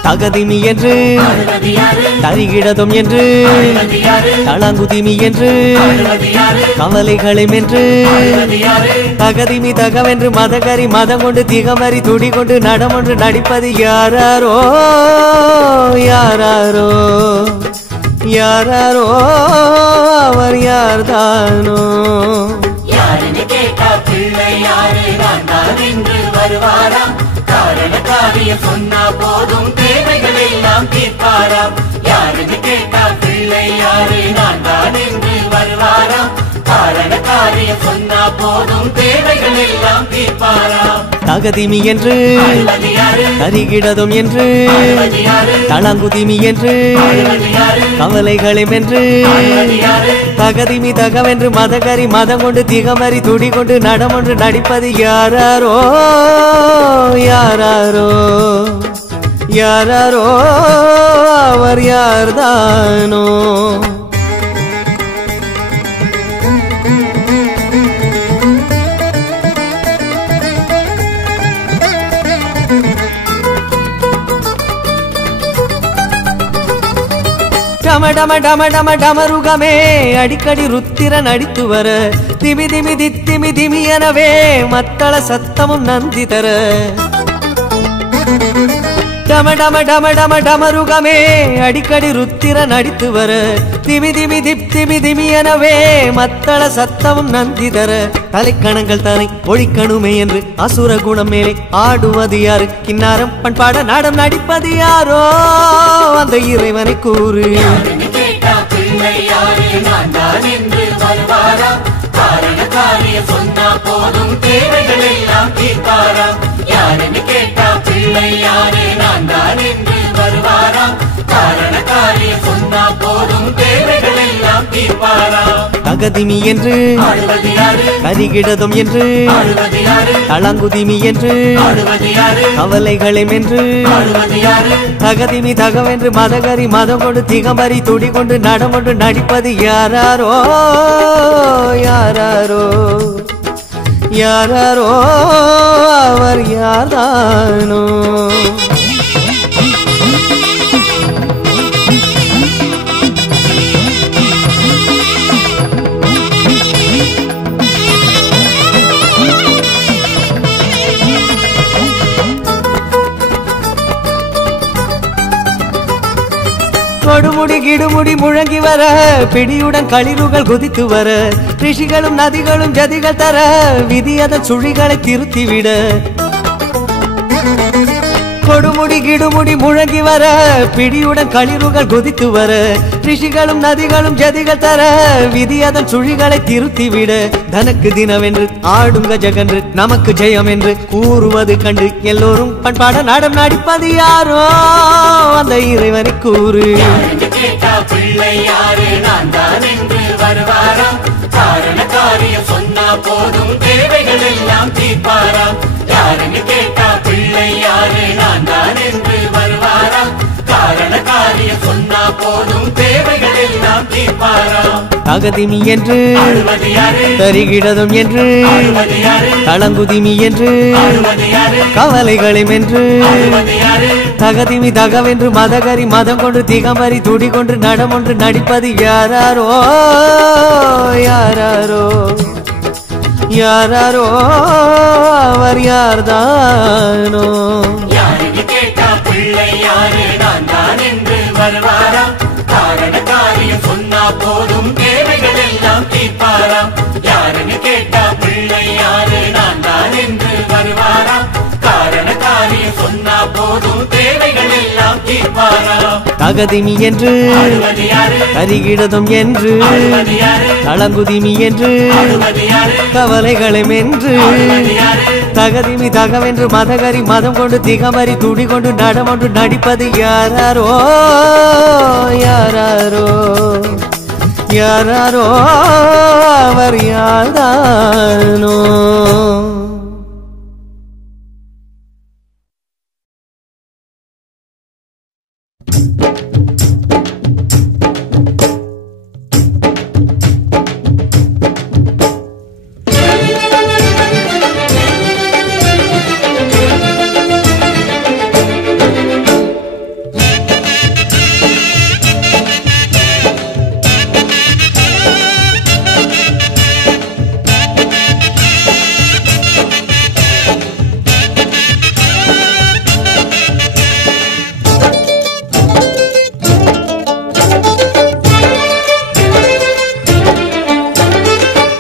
தகதிமி என்று தரிகிடதும் என்று தளங்குதிமி என்று கவலைகளும் என்று தகதிமி தகவென்று மதகரி மதம் கொண்டு திகமறி துடி கொண்டு நடமொன்று நடிப்பது யாராரோ யாராரோ யாராரோ அவர் யார்தானோ. யாருன்னு கேட்டா பிள்ளை யாரு நான் என்று வருவாராம். காரண காரியம் சொன்னா போதும் தேவைகள் எல்லாம் தீர்ப்பாராம். யாருன்னு கேட்டா பிள்ளை யாரு நான் என்று வருவாராம். காரண காரியம் சொன்னா போதும் தேவைகள் எல்லாம் தீர்ப்பாராம். தகதிமி என்று தரிகிடதும் என்று தளங்குதிமி என்று கவலைகளும் என்று தகதிமி தகவென்று மதகரி மதம் கொண்டு திகமறி துடி கொண்டு நடமொன்று நடிப்பது யாராரோ யாராரோ யாராரோ அவர் யார்தானோ. டம டம டம டம டமருகமே அடிக்கடி ருத்திரன் அடித்து வர திமி திமி தித்திமி திமி எனவே மத்தள சத்தமும் நந்தி தர. டம டம டம டம டமருகமே அடிக்கடி ருத்திரன் அடித்து வர திமி திமி திப்திமி திமி எனவே மத்தள சத்தமும் நந்தி தர. தலைக்கணங்கள் தனை ஒழிக்கணுமே என்று அசுர குணம் மேலே ஆடுவது யாரு. கிண்ணாரம் பண்பாட நாடம் நடிப்பது யாரோ அந்த இறைவனை கூறு. காரண காரியம் சொன்னா போதும் தேவைகள் எல்லாம் தீர்ப்பாராம். யாருன்னு கேட்டா பிள்ளை யாரு நான் என்று வருவாராம். காரண காரியம் சொன்னா போதும் தேவைகள் எல்லாம் தீர்ப்பாராம். தகதிமி என்று ஆடுவது யாரு கரிகிடதும் என்று ஆடுவது யாரு தளங்குதிமி என்று ஆடுவது யாரு கவலைகளும் என்று ஆடுவது யாரு தகதிமி தகவென்று மதகரி மதம் கொண்டு திகமறி துடி கொண்டு நடமொன்று நடிப்பது யாராரோ யாராரோ யாராரோ அவர் யார்தானோ கொடுமுடி கிடுமுடி முழங்கி வர பிடியுடன் களிறுகள் குதித்து வர ரிஷிகளும் நதிகளும் ஜதிகள் தர விதி அதன் சுழிகளை திருத்திவிட கொடுமுடி கிடுமுடி முழங்கி வர பிடியுடன் களிறுகள் குதித்து வர ரிஷிகளும் நதிகளும் ஜதிகள் தர விதி அதன் சுழிகளை திருத்திவிட தனக்கு தினவென்று ஆடும் கஜகன்று நமக்கு ஜெயம் என்று கூறுவது கண்டு எல்லோரும் பண்பாட நாடம் நடிப்பது யாரோ அந்த இறைவனை கூறு யாருன்னு கேட்டா பிள்ளை யாரு நான் தான் என்று வருவாராம் காரண காரியம் சொன்னா போதும் தேவைகள் எல்லாம் தீர்ப்பாராம் யாருன்னு கேட்டா பிள்ளை யாரு நான் தான் என்று வருவாராம் காரண காரியம் சொன்னா போதும் தேவைகள் எல்லாம் தீர்ப்பாராம் தகதிமி என்று ஆடுவது யாரு தரிகிடதும் என்று ஆடுவது யாரு தளங்குதிமி என்று ஆடுவது யாரு கவலைகளும் என்று ஆடுவது யாரு தகதிமி தகவென்று மதகரி மதம் கொண்டு திகமறி துடி கொண்டு நடமொன்று நடிப்பது யாராரோ யாராரோ யாராரோ அவர் யார்தானோ யாருன்னு கேட்டா பிள்ளை யாரு நான் தான் என்று வருவாராம் காரண காரியம் சொன்னா போதும் தேவைகள் எல்லாம் தீர்ப்பாராம் யாருன்னு கேட்டா பிள்ளை யாரு நான் தான் என்று வருவாராம் காரண காரியம் சொன்னா போதும் தேவைகள் எல்லாம் தீர்ப்பாராம் தகதிமி என்று ஆடுவது யாரு கரிகிடதும் என்று ஆடுவது யாரு தளங்குதிமி என்று ஆடுவது யாரு கவலைகளும் என்று ஆடுவது யாரு தகதிமி தகவென்று மதகரி மதம் கொண்டு திகமறி துடி கொண்டு நடமொன்று நடிப்பது யாராரோ யாராரோ யாராரோ அவர் யார்தானோ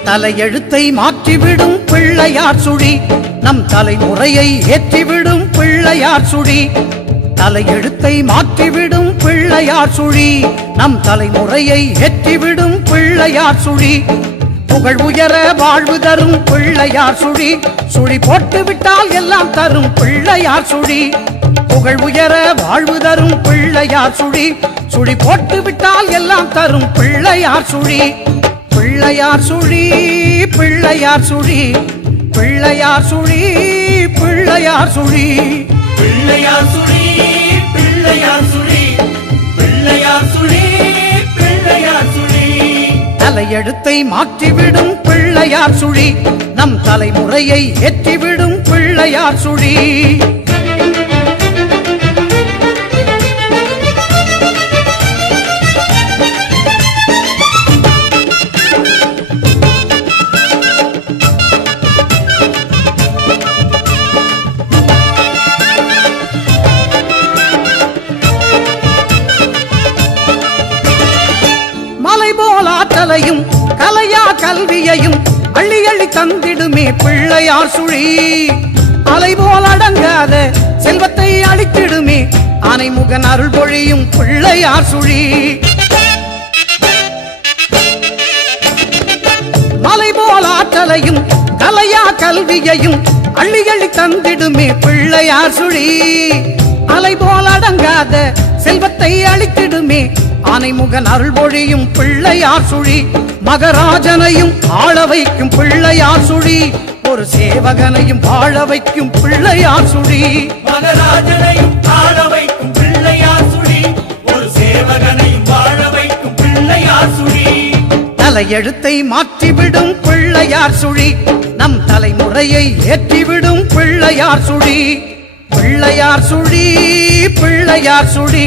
தலையெழுத்தை மாற்றிவிடும் பிள்ளையார் சுழி நம் தலைமுறையை ஏற்றிவிடும் பிள்ளையார் சுழி தலையெழுத்தை மாற்றிவிடும் பிள்ளையார் சுழி நம் தலைமுறையை ஏற்றிவிடும் பிள்ளையார் சுழி புகழ் உயர வாழ்வு தரும் பிள்ளையார் சுழி சுழி போட்டு விட்டால் எல்லாம் தரும் பிள்ளையார் சுழி புகழ் உயர வாழ்வு தரும் பிள்ளையார் சுழி சுழி போட்டு விட்டால் எல்லாம் தரும் பிள்ளையார் சுழி பிள்ளையார் சுழி பிள்ளையார் சுழி பிள்ளையார் சுழி பிள்ளையார் சுழி பிள்ளையார் சுழி பிள்ளையார் சுழி பிள்ளையார் சுழி பிள்ளையார் சுழி தலையெழுத்தை மாற்றிவிடும் பிள்ளையார் சுழி நம் தலைமுறையை ஏற்றிவிடும் பிள்ளையார் சுழி ஆற்றலையும் கலையா கல்வியையும் அள்ளி அள்ளி தந்திடுமே பிள்ளையார் சுழி அலை போல் அடங்காத செல்வத்தை அளித்திடுமே ஆனைமுகன் அருள் பொழியும் பிள்ளையார் சுழி மலை போல் ஆற்றலையும் கலையா கல்வியையும் அள்ளி அள்ளி தந்திடுமே பிள்ளையார் சுழி அலை போல் அடங்காத செல்வத்தை அளித்திடுமே ஆனைமுகன் அருள்மொழியும் பிள்ளையார் சுழி மகராஜனையும் ஆள வைக்கும் பிள்ளையார் சுழி ஒரு சேவகனையும் வாழ வைக்கும் பிள்ளையார் சுழி மகராஜனையும் ஆள வைக்கும் பிள்ளையார் சுழி ஒரு சேவகனையும் வாழ வைக்கும் பிள்ளையார் சுழி தலையெழுத்தை மாற்றிவிடும் பிள்ளையார் சுழி நம் தலைமுறையை ஏற்றிவிடும் பிள்ளையார் சுழி பிள்ளையார் சுழி பிள்ளையார் சுழி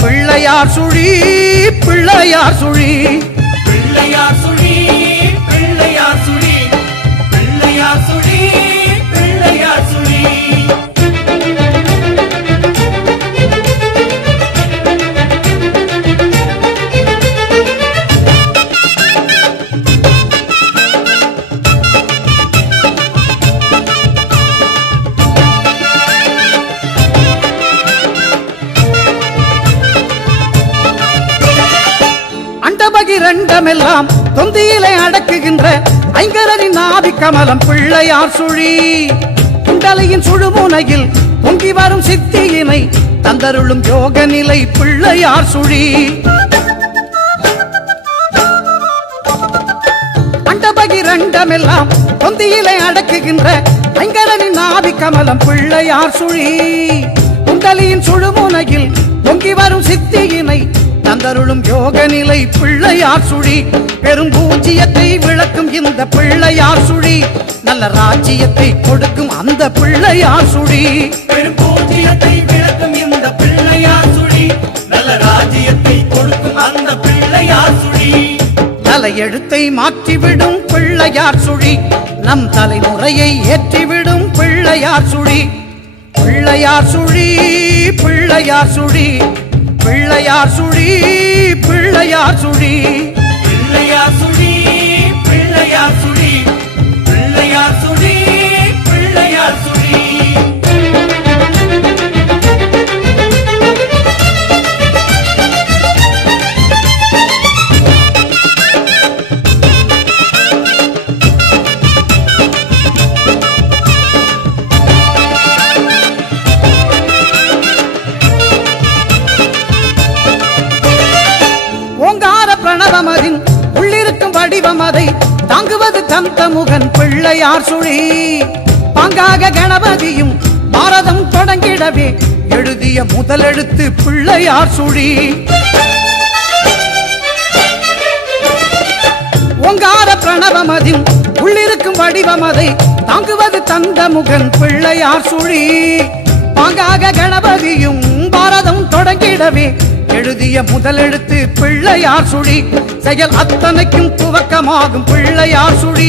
பிள்ளையார் சுழி பிள்ளையார் சுழி பிள்ளையார் சுழி பிள்ளையார் சுழி பிள்ளையார் சுழி பிள்ளையார் சுழி அண்டபகிரண்டமெல்லாம் தொந்தியிலே அடக்குகின்ற ஐங்கரனின் ஆதி கமலம் பிள்ளையார் சுழி குண்டலையின் சுழுமுனையில் பொங்கி வரும் சித்தியினை தந்தருளும் யோக நிலை பிள்ளையார் சுழி அண்டபகிரண்டமெல்லாம் தொந்தியிலே அடக்குகின்ற ஐங்கரனின் ஆதி கமலம் பிள்ளையார் சுழி குண்டலியின் சுழுமுனையில் பொங்கி வரும் சித்தியினை தந்தருளும் யோக நிலை பிள்ளையார் சுழி பெரும் பூஜ்ஜியத்தை விளக்கும் இந்த பிள்ளையார் சுழி நல்ல ராஜ்ஜியத்தை கொடுக்கும் அந்த பிள்ளையார் சுழி பெரும் பூஜ்ஜியத்தை விளக்கும் இந்த பிள்ளையார் சுழி நல்ல ராஜ்ஜியத்தை கொடுக்கும் அந்த பிள்ளையார் சுழி தலையெழுத்தை மாற்றிவிடும் பிள்ளையார் சுழி நம் தலைமுறையை ஏற்றிவிடும் பிள்ளையார் சுழி பிள்ளையார் சுழி பிள்ளையார் சுழி பிள்ளையார் சுழி பிள்ளையார் சுழி பிள்ளையார் சுழி பிள்ளையார் சுழி பிள்ளையார் சுழி பிள்ளையார் சுழி பிரணவமதின் உள்ளிருக்கும் வடிவம் அதை தாங்குவது கந்தமுகன் பிள்ளையார் சுழி பாங்காக கணபதியும் பாரதம் தொடங்கிடவே எழுதிய முதலெழுத்து பிள்ளையார் சுழி ஓங்கார பிரணவமதின் உள்ளிருக்கும் வடிவம் அதை தாங்குவது தந்தமுகன் பிள்ளையார் சுழி பாங்காக கணபதியும் பாரதம் தொடங்கிடவே எழுதிய முதலெழுத்து பிள்ளையார் சுழி செயல் அத்தனைக்கும் துவக்கமாகும் பிள்ளையார் சுழி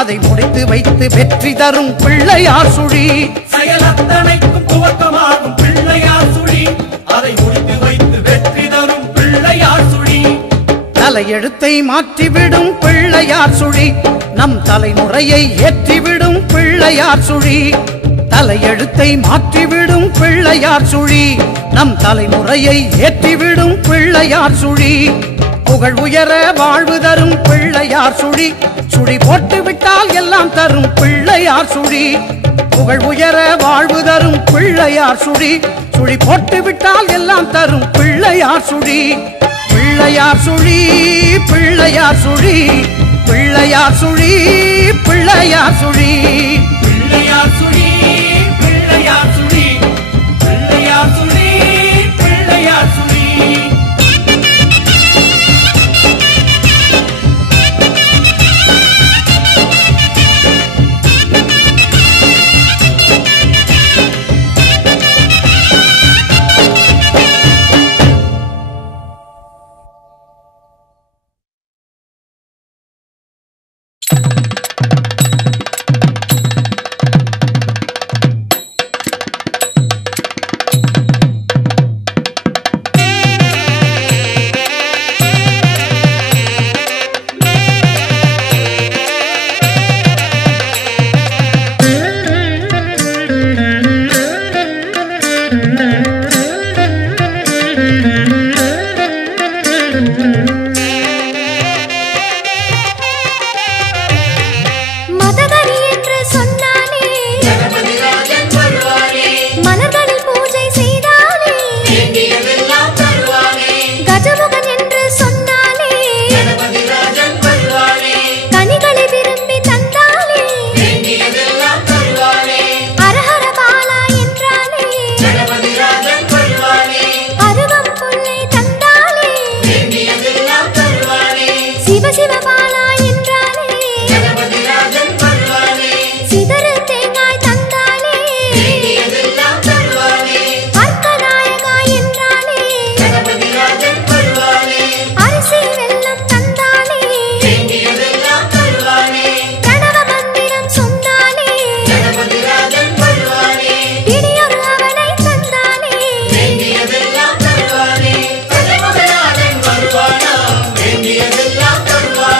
அதை முடித்து வைத்து வெற்றி தரும் பிள்ளையார் சுழி செயல் அத்தனைக்கும் துவக்கமாகும் பிள்ளையார் சுழி அதை முடித்து வைத்து வெற்றி தரும் பிள்ளையார் சுழி தலையெழுத்தை மாற்றிவிடும் பிள்ளையார் சுழி நம் தலைமுறையை ஏற்றிவிடும் பிள்ளையார் சுழி தலையெழுத்தை மாற்றிவிடும் பிள்ளையார் சுழி நம் தலைமுறையை ஏற்றிவிடும் பிள்ளையார் சுழி புகழ் உயர வாழ்வு தரும் பிள்ளையார் சுழி சுழி போட்டு விட்டால் எல்லாம் தரும் பிள்ளையார் சுழி புகழ் உயர வாழ்வு தரும் பிள்ளையார் சுழி சுழி போட்டு விட்டால் எல்லாம் தரும் பிள்ளையார் சுழி பிள்ளையார் சுழி பிள்ளையார் சுழி பிள்ளையார் சுழி பிள்ளையார் சுழி பிள்ளையார் சுழி பிள்ளையார் சுழி பிள்ளையார் சுழி பிள்ளையார் சுழி சிவ சிவபாலா என்றாலே கணபதி ராஜன் வருவானே சிதறு தேங்காய் தந்தாலே வேண்டியதெல்லாம் தருவானே அர்க்கநாயகா என்றாலே கணபதி ராஜன் வருவானே அரிசி வெல்லம் தந்தாலே வேண்டியதெல்லாம் தருவானே பிரணவ மந்திரம் சொன்னாலே கணபதி ராஜன் வருவானே இடியொரு அவனை தந்தாலே வேண்டியதெல்லாம் தருவானே கணபதி ராஜன் வருவானா வேண்டியதெல்லாம் தருவானே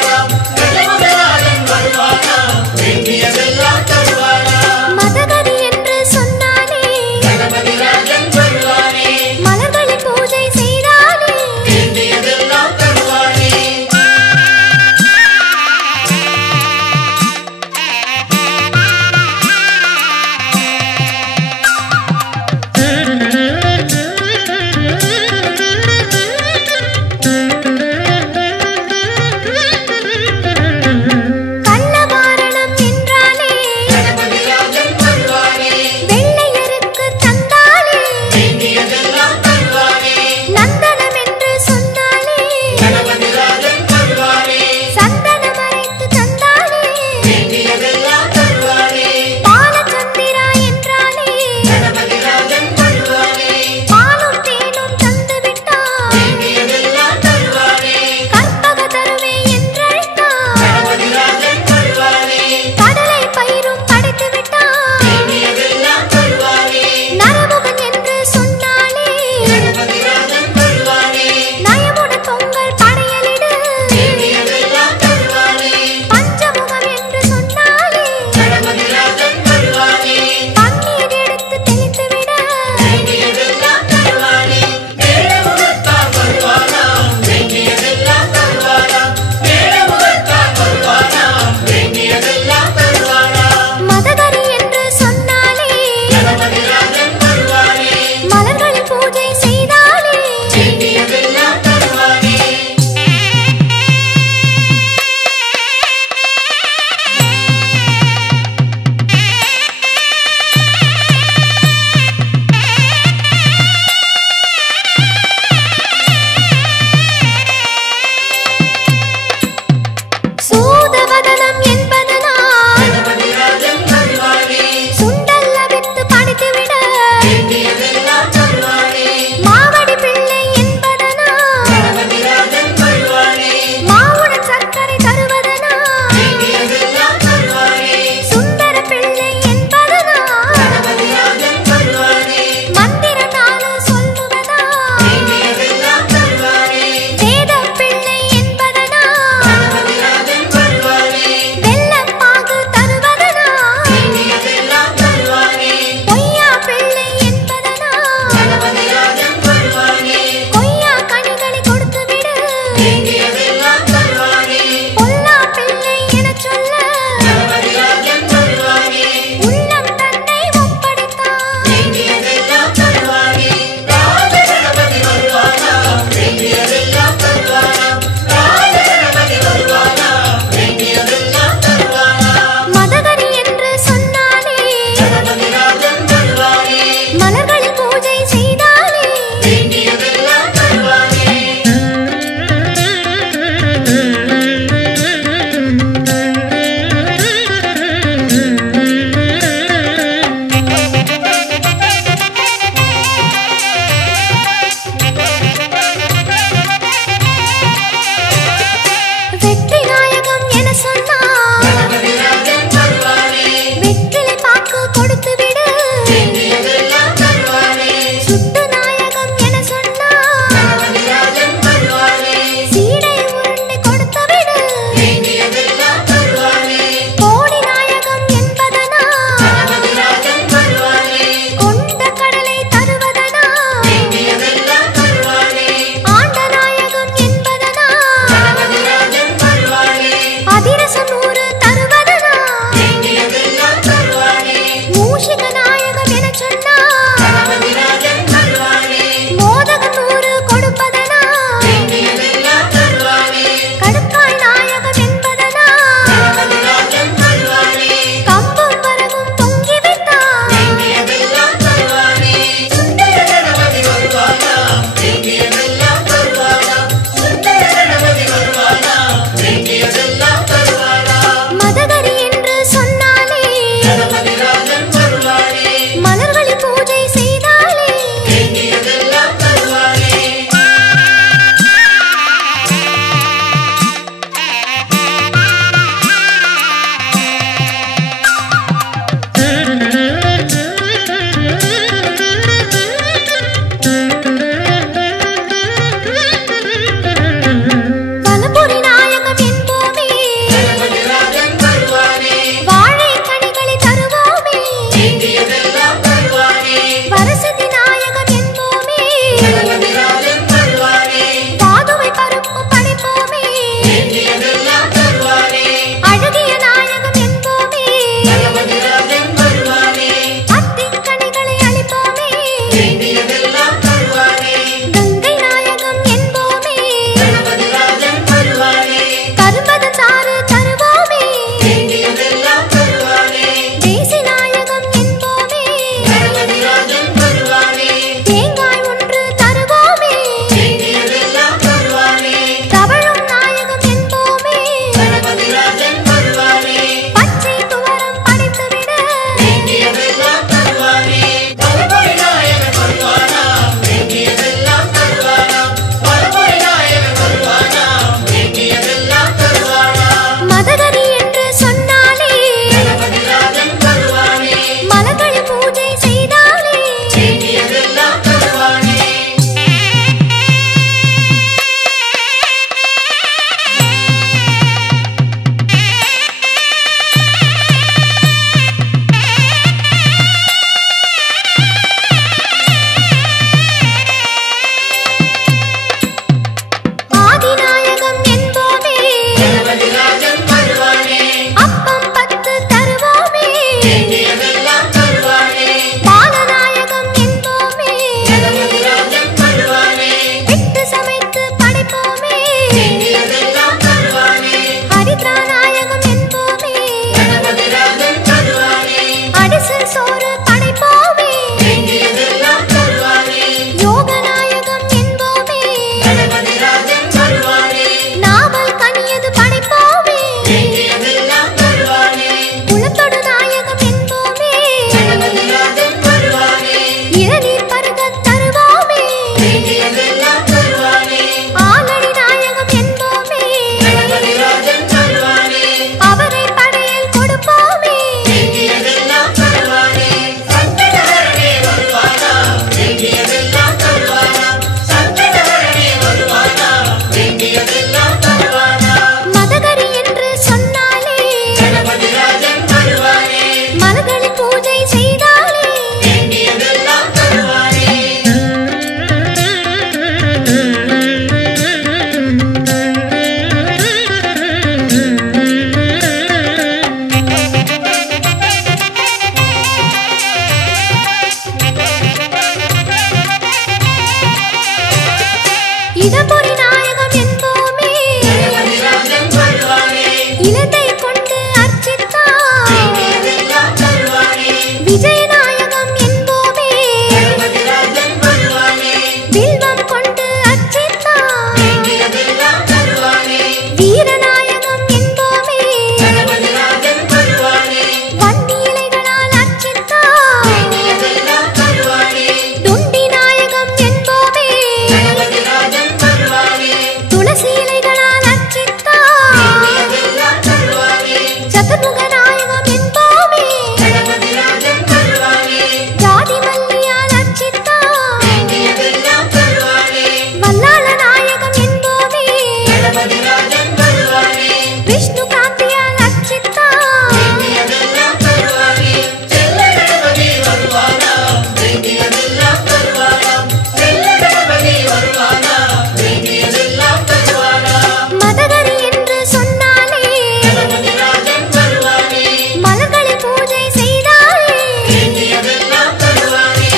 வீரநாயகம் என்போமே கணபதி ராஜன் வருவானே வன்னி இலைகளால் அர்ச்சித்தார் வேண்டியதெல்லாம் தருவானே துண்டி நாயகம் என்போமே கணபதி ராஜன் வருவானே துளசி இலைகளால் அர்ச்சித்தார் வேண்டியதெல்லாம் தருவானே சதுர்முக நாயகம் என்போமே கணபதி ராஜன் வருவானே ஜாதி மல்லியால் அர்ச்சித்தார் வேண்டியதெல்லாம் தருவானே வல்லாள நாயகம் என்போமே கணபதி ராஜன் வருவானே விஷ்ணு காந்தியால் அர்ச்சித்தார் வேண்டியதெல்லாம் தருவானே செல்ல கணபதி வருவானா வேண்டியதெல்லாம் தருவானா செல்ல கணபதி வருவானா வேண்டியதெல்லாம் தருவானா மதகரி என்று சொன்னாலே கணபதி ராஜன் வருவானே மலர்களை பூஜை செய்தாலே வேண்டியதெல்லாம் தருவானே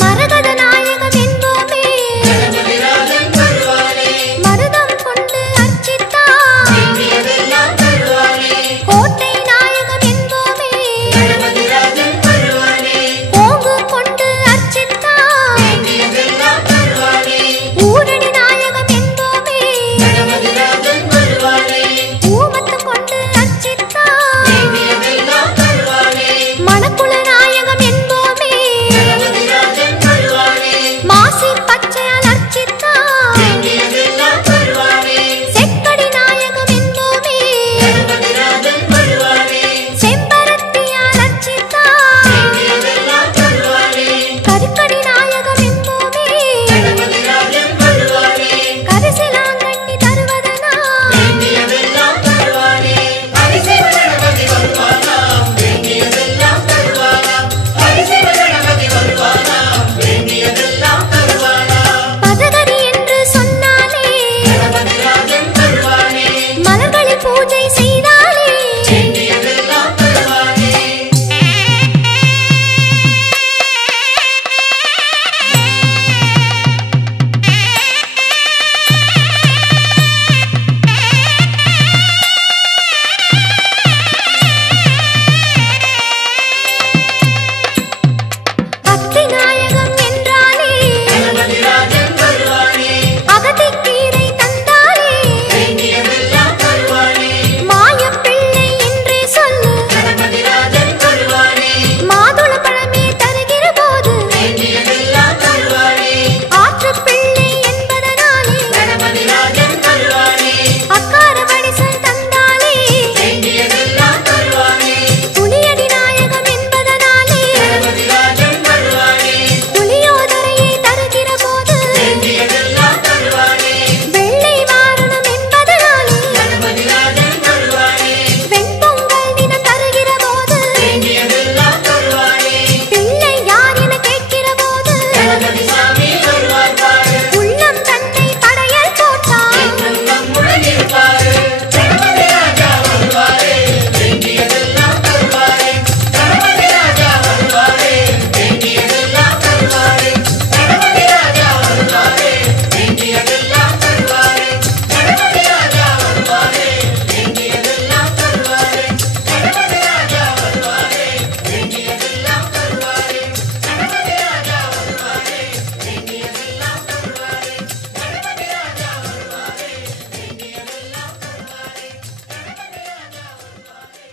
மரகத நாயகம் என்போமே கணபதி ராஜன் வருவானே மருதம் கொண்டு அர்ச்சித்தார் வேண்டியதெல்லாம் தருவானே கோட்டை நாயகம் என்போமே கணபதி ராஜன் வருவானே கோங்கு கொண்டு அர்ச்சித்தார் வேண்டியதெல்லாம் தருவானே ஊரணி நாயகம் என்போமே கணபதி ராஜன் வருவானே ஊமத்து கொண்டு அர்ச்சித்தார் வேண்டியதெல்லாம் தருவானே மணக்குள நாயகம் என்போமே கணபதி ராஜன் வருவானே மாசி பச்சையால் அர்ச்சித்தார் வேண்டியதெல்லாம் தருவானே செக்கடி நாயகம் என்போமே கணபதி ராஜன் வருவானே செம்பருத்தியால் அர்ச்சித்தார் வேண்டியதெல்லாம் தருவானே கருக்கடி நாயகம் என்போமே கணபதி ராஜன் வருவானே கரிசிலாங்கண்ணி தருவதனால் வேண்டியதெல்லாம் தருவானே ஹரிசிவ கணபதி வருவானா வேண்டியதெல்லாம் தருவானா ஹரிசிவ கணபதி வருவானா வேண்டியதெல்லாம் தருவானா பதகரி என்று சொன்னாலே கணபதி ராஜன் வருவானே மலர்களை பூஜை செய்தாலே வேண்டியதெல்லாம் தருவானே அத்தி நாயகம் என்றாலே கணபதி ராஜன் வருவானே அகத்திக்கீரை தந்தாலே வேண்டியதெல்லாம் தருவானே மாயப்பிள்ளை என்றே சொல்லு கணபதி ராஜன் வருவானே மாதுள பழமே தருகிற போது வேண்டியதெல்லாம் தருவானே ஆற்று பிள்ளை என்பதனாலே கணபதி ராஜன் வருவானே அக்கார வடிசல் தந்தாலே வேண்டியதெல்லாம் தருவானே புலியடி நாயகம் என்பதனாலே கணபதி ராஜன் வருவானே புலியோதரையை தருகிற போது வேண்டியதெல்லாம் தருவானே வெள்ளை வாரணம் என்பதனாலே கணபதி ராஜன் வருவானே வெண்பொங்கல் தினம் தருகிற போது வேண்டியதெல்லாம் தருவானே பிள்ளை யார் என கேட்கிற போது கணபதி சாமி வருவார் பாரு உள்ளம் தன்னை படையல் போட்டார் என்றும் நம்முடன் இருப்பாரு கணபதி ராஜா வருவாரே வேண்டியதெல்லாம் தருவாரே கணபதி ராஜா வருவாரே வேண்டியதெல்லாம் தருவாரே கணபதி ராஜா வருவாரே வேண்டியதெல்லாம் தருவாரே கணபதி ராஜா வருவாரே வேண்டியதெல்லாம் தருவாரே கணபதி ராஜா வருவாரே வேண்டியதெல்லாம் தருவாரே கணபதி ராஜா வருவாரே வேண்டியதெல்லாம் தருவாரே கணபதி ராஜா வருவாரே வேண்டியதெல்லாம் தருவாரே கணபதி ராஜா வருவாரே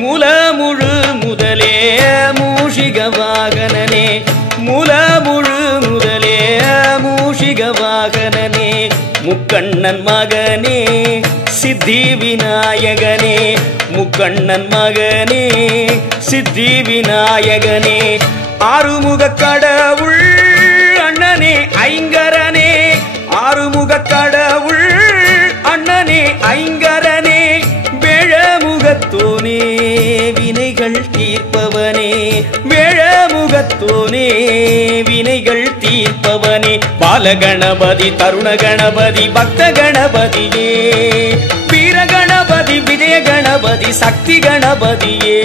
முழு முதலே மூஷிக வாகனனே முழு முதலே மூஷிக வாகனனே முக்கண்ணன் மகனே சித்தி சித்தி விநாயகனே முக்கண்ணன் மகனே சித்தி விநாயகனே ஆறுமுக கடவுள் அண்ணனே ஐங்கரனே ஆறுமுக கடவுள் அண்ணனே ஐங்கரனே வேழமுகத்தோனே வினைகள் தீர்ப்பவனே வேழமுகத்தோனே வினைகள் தீர்ப்பவனே பாலகணபதி தருண கணபதி பக்த கணபதியே வீர கணபதி விஜய கணபதி சக்தி கணபதியே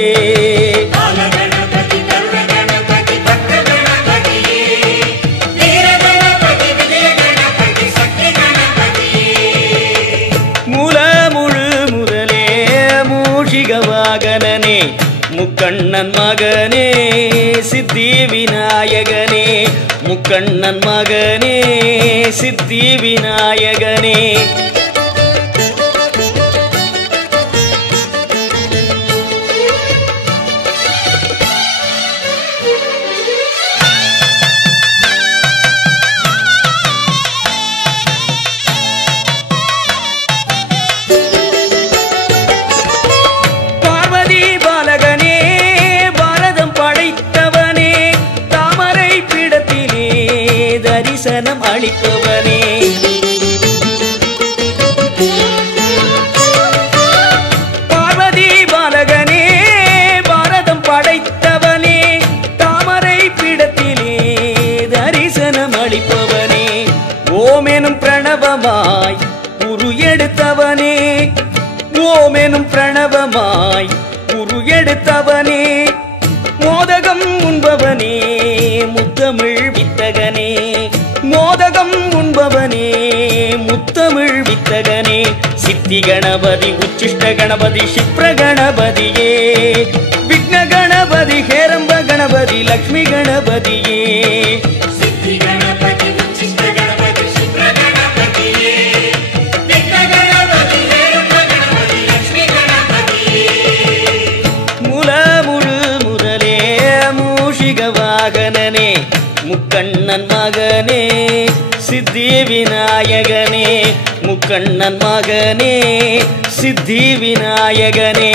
வாகனனே முக்கண்ணன் மகனே சித்தி விநாயகனே முக்கண்ணன் மகனே சித்தி விநாயகனே அளிப்பவனே பார்வதி பாலகனே பாரதம் படைத்தவனே தாமரை பீடத்திலே தரிசனம் அளிப்பவனே ஓமெனும் பிரணவமாய் உரு எடுத்தவனே ஓமெனும் பிரணவமாய் உரு எடுத்தவனே மோதகம் உண்பவனே முத்தமிழ் வித்தகனே மோதகம் உண்பவனே முத்தமிழ் வித்தகனே சித்தி கணபதி உச்சிஷ்ட கணபதி சிப்ர கணபதியே விக்ன கணபதி ஹேரம்ப கணபதி லக்ஷ்மி கணபதியே சித்தி கணபதி உச்சிஷ்ட கணபதி சிப்ர கணபதியே விக்ன கணபதி ஹேரம்ப கணபதி லக்ஷ்மி கணபதியே முழு முதலே மூஷிக வாகனனே முக்கண்ணன் மகனே சித்தி விநாயகனே முக்கண்ணன் மகனே சித்தி விநாயகனே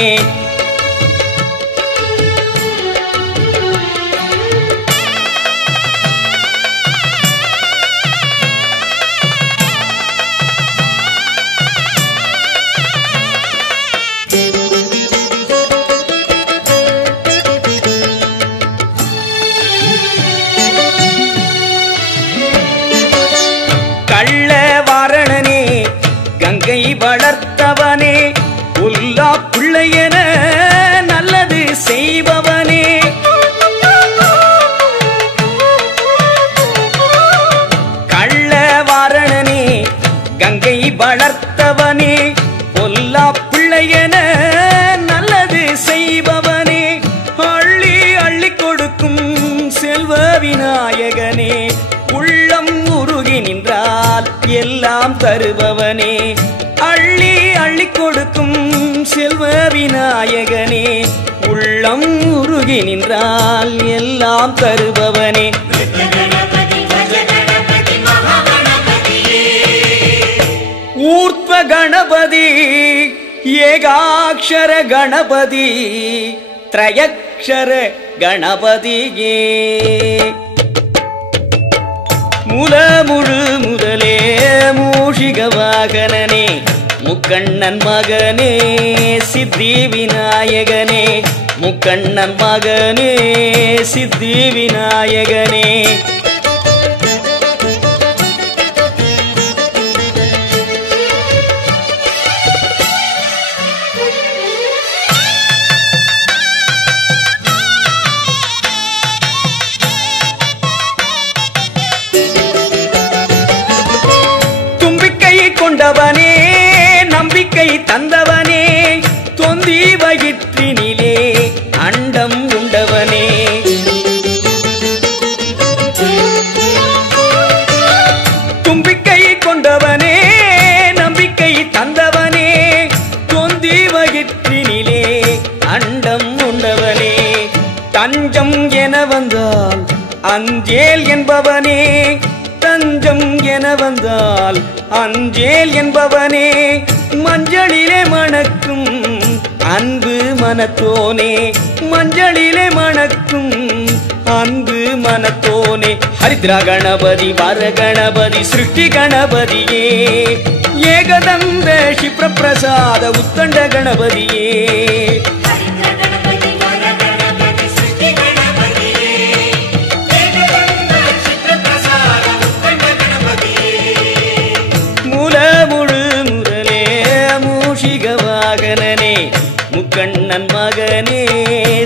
கங்கை வளர்த்தவனே உல்லா பிள்ளையன நல்லது செய்பவனே கள்ளவாரணனே கங்கை வளர்த்தவனே பொல்லா பிள்ளையன நல்லது செய்பவனே அள்ளி அள்ளி கொடுக்கும் செல்வ விநாயகனே உள்ளம் உருகி நின்றால் எல்லாம் தருபவனே அள்ளி அள்ளி கொடுக்கும் செல்வ விநாயகனே உள்ளம் உருகி நின்றால் எல்லாம் தருபவனே ஊர்த்வ கணபதி ஏகாட்சர கணபதி திரயக்ஷர கணபதியே முழு முதலே மூஷிக வாகனனே முக்கண்ணன் மகனே சித்தி விநாயகனே முக்கண்ணன் மகனே சித்தி விநாயகனே கொண்டவனே நம்பிக்கை தந்தவனே தொந்தி வயிற்றினிலே அண்டம் உண்டவனே தும்பிக்கை கொண்டவனே நம்பிக்கை தந்தவனே தொந்தி வயிற்றினிலே அண்டம் உண்டவனே தஞ்சம் என வந்தால் அஞ்சேல் என்பவனே தஞ்சம் என வந்தால் அஞ்சேல் என்பவனே மஞ்சளிலே மணக்கும் அன்பு மனத்தோனே மஞ்சளிலே மணக்கும் அன்பு மனத்தோனே ஹரித்ரா கணபதி வர கணபதி சிருஷ்டி கணபதியே ஏகதந்த க்ஷிப்ர பிரசாத உத்தண்ட கணபதியே முக்கண்ணன் மகனே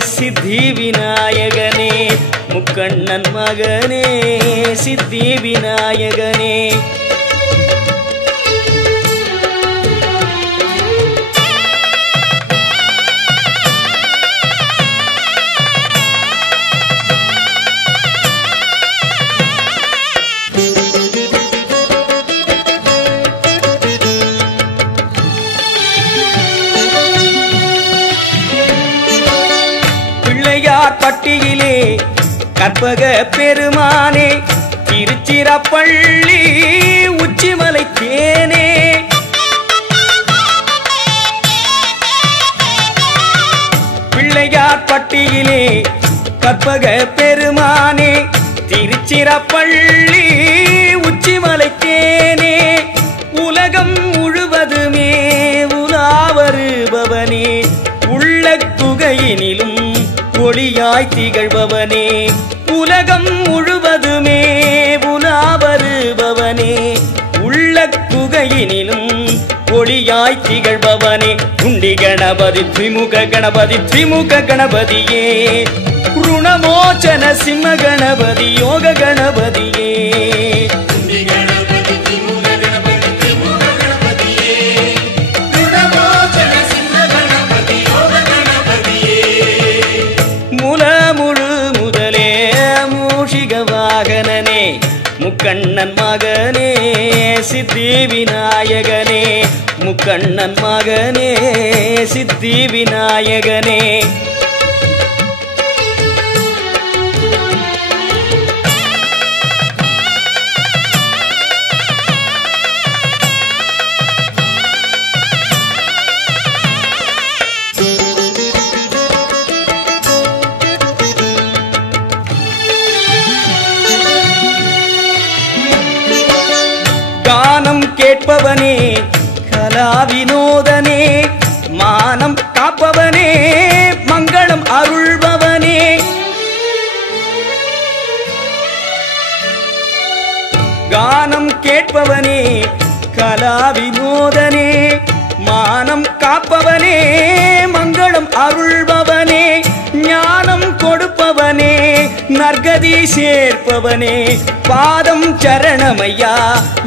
சித்தி விநாயகனே முக்கண்ணன் மகனே சித்தி விநாயகனே பட்டியிலே கற்பக பெருமானே திருச்சிராப்பள்ளி உச்சிமலை தேனே பிள்ளையார் பட்டியிலே கற்பக பெருமானே திருச்சிராப்பள்ளி உச்சிமலை தேனே உலகம் முழுவதுமே உலாவருபவனே உள்ள குகையினிலும் ஒளியாய் திகழ்பவனே உலகம் முழுவதுமே உலாவருபவனே உள்ள குகையினிலும் ஒளியாய் திகழ்பவனே குண்டி கணபதி திமுக கணபதியே ருணமோச்சன சிம்ம கணபதி யோக கணபதியே முக்கண்ணன் மகனே சித்தி விநாயகனே முக்கண்ணன் மகனே சித்தி விநாயகனே கானம் கேட்பவனே கலா வினோதனே மானம் காப்பவனே மங்களம் அருள்பவனே கானம் கேட்பவனே கலா வினோதனே மானம் காப்பவனே மங்களம் அருள்பவனே ஞானம் கொடுப்பவனே நற்கதி சேர்ப்பவனே பாதம் சரணமையா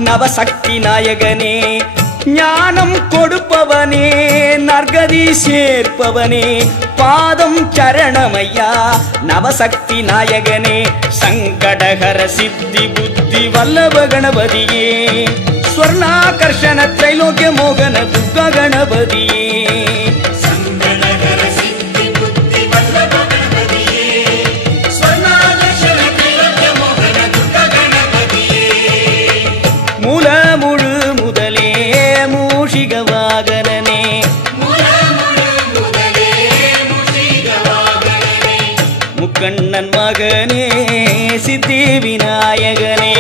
நவசக்தி நாயகனே ஞானம் கொடுப்பவனே நற்கதி சேர்ப்பவனே பாதம் சரணமையா நவசக்தி நாயகனே சங்கடஹர சித்தி புத்தி வல்லப கணபதியே ஸ்வர்ணாகர்ஷண த்ரைலோக்கிய மோகன துர்கா கணபதியே முக்கண்ணன் மகனே சித்தி விநாயகனே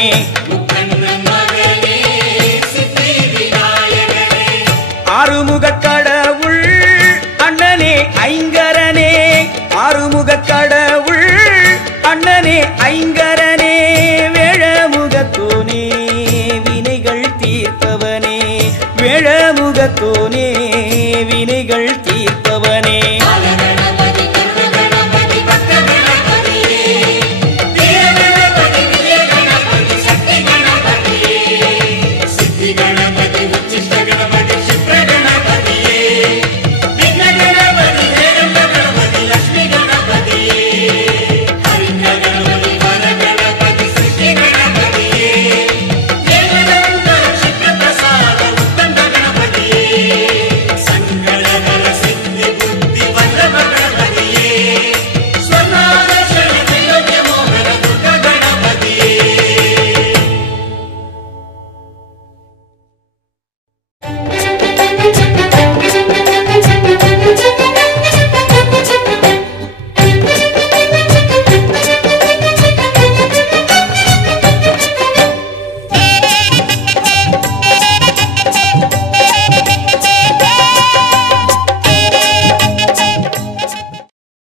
ஆறுமுக கடவுள் அண்ணனே ஐங்கரனே ஆறுமுக கடவுள் அண்ணனே ஐங்கரனே வேழமுகத்தோனே வினைகள் தீர்ப்பவனே வேழமுகத்தோனே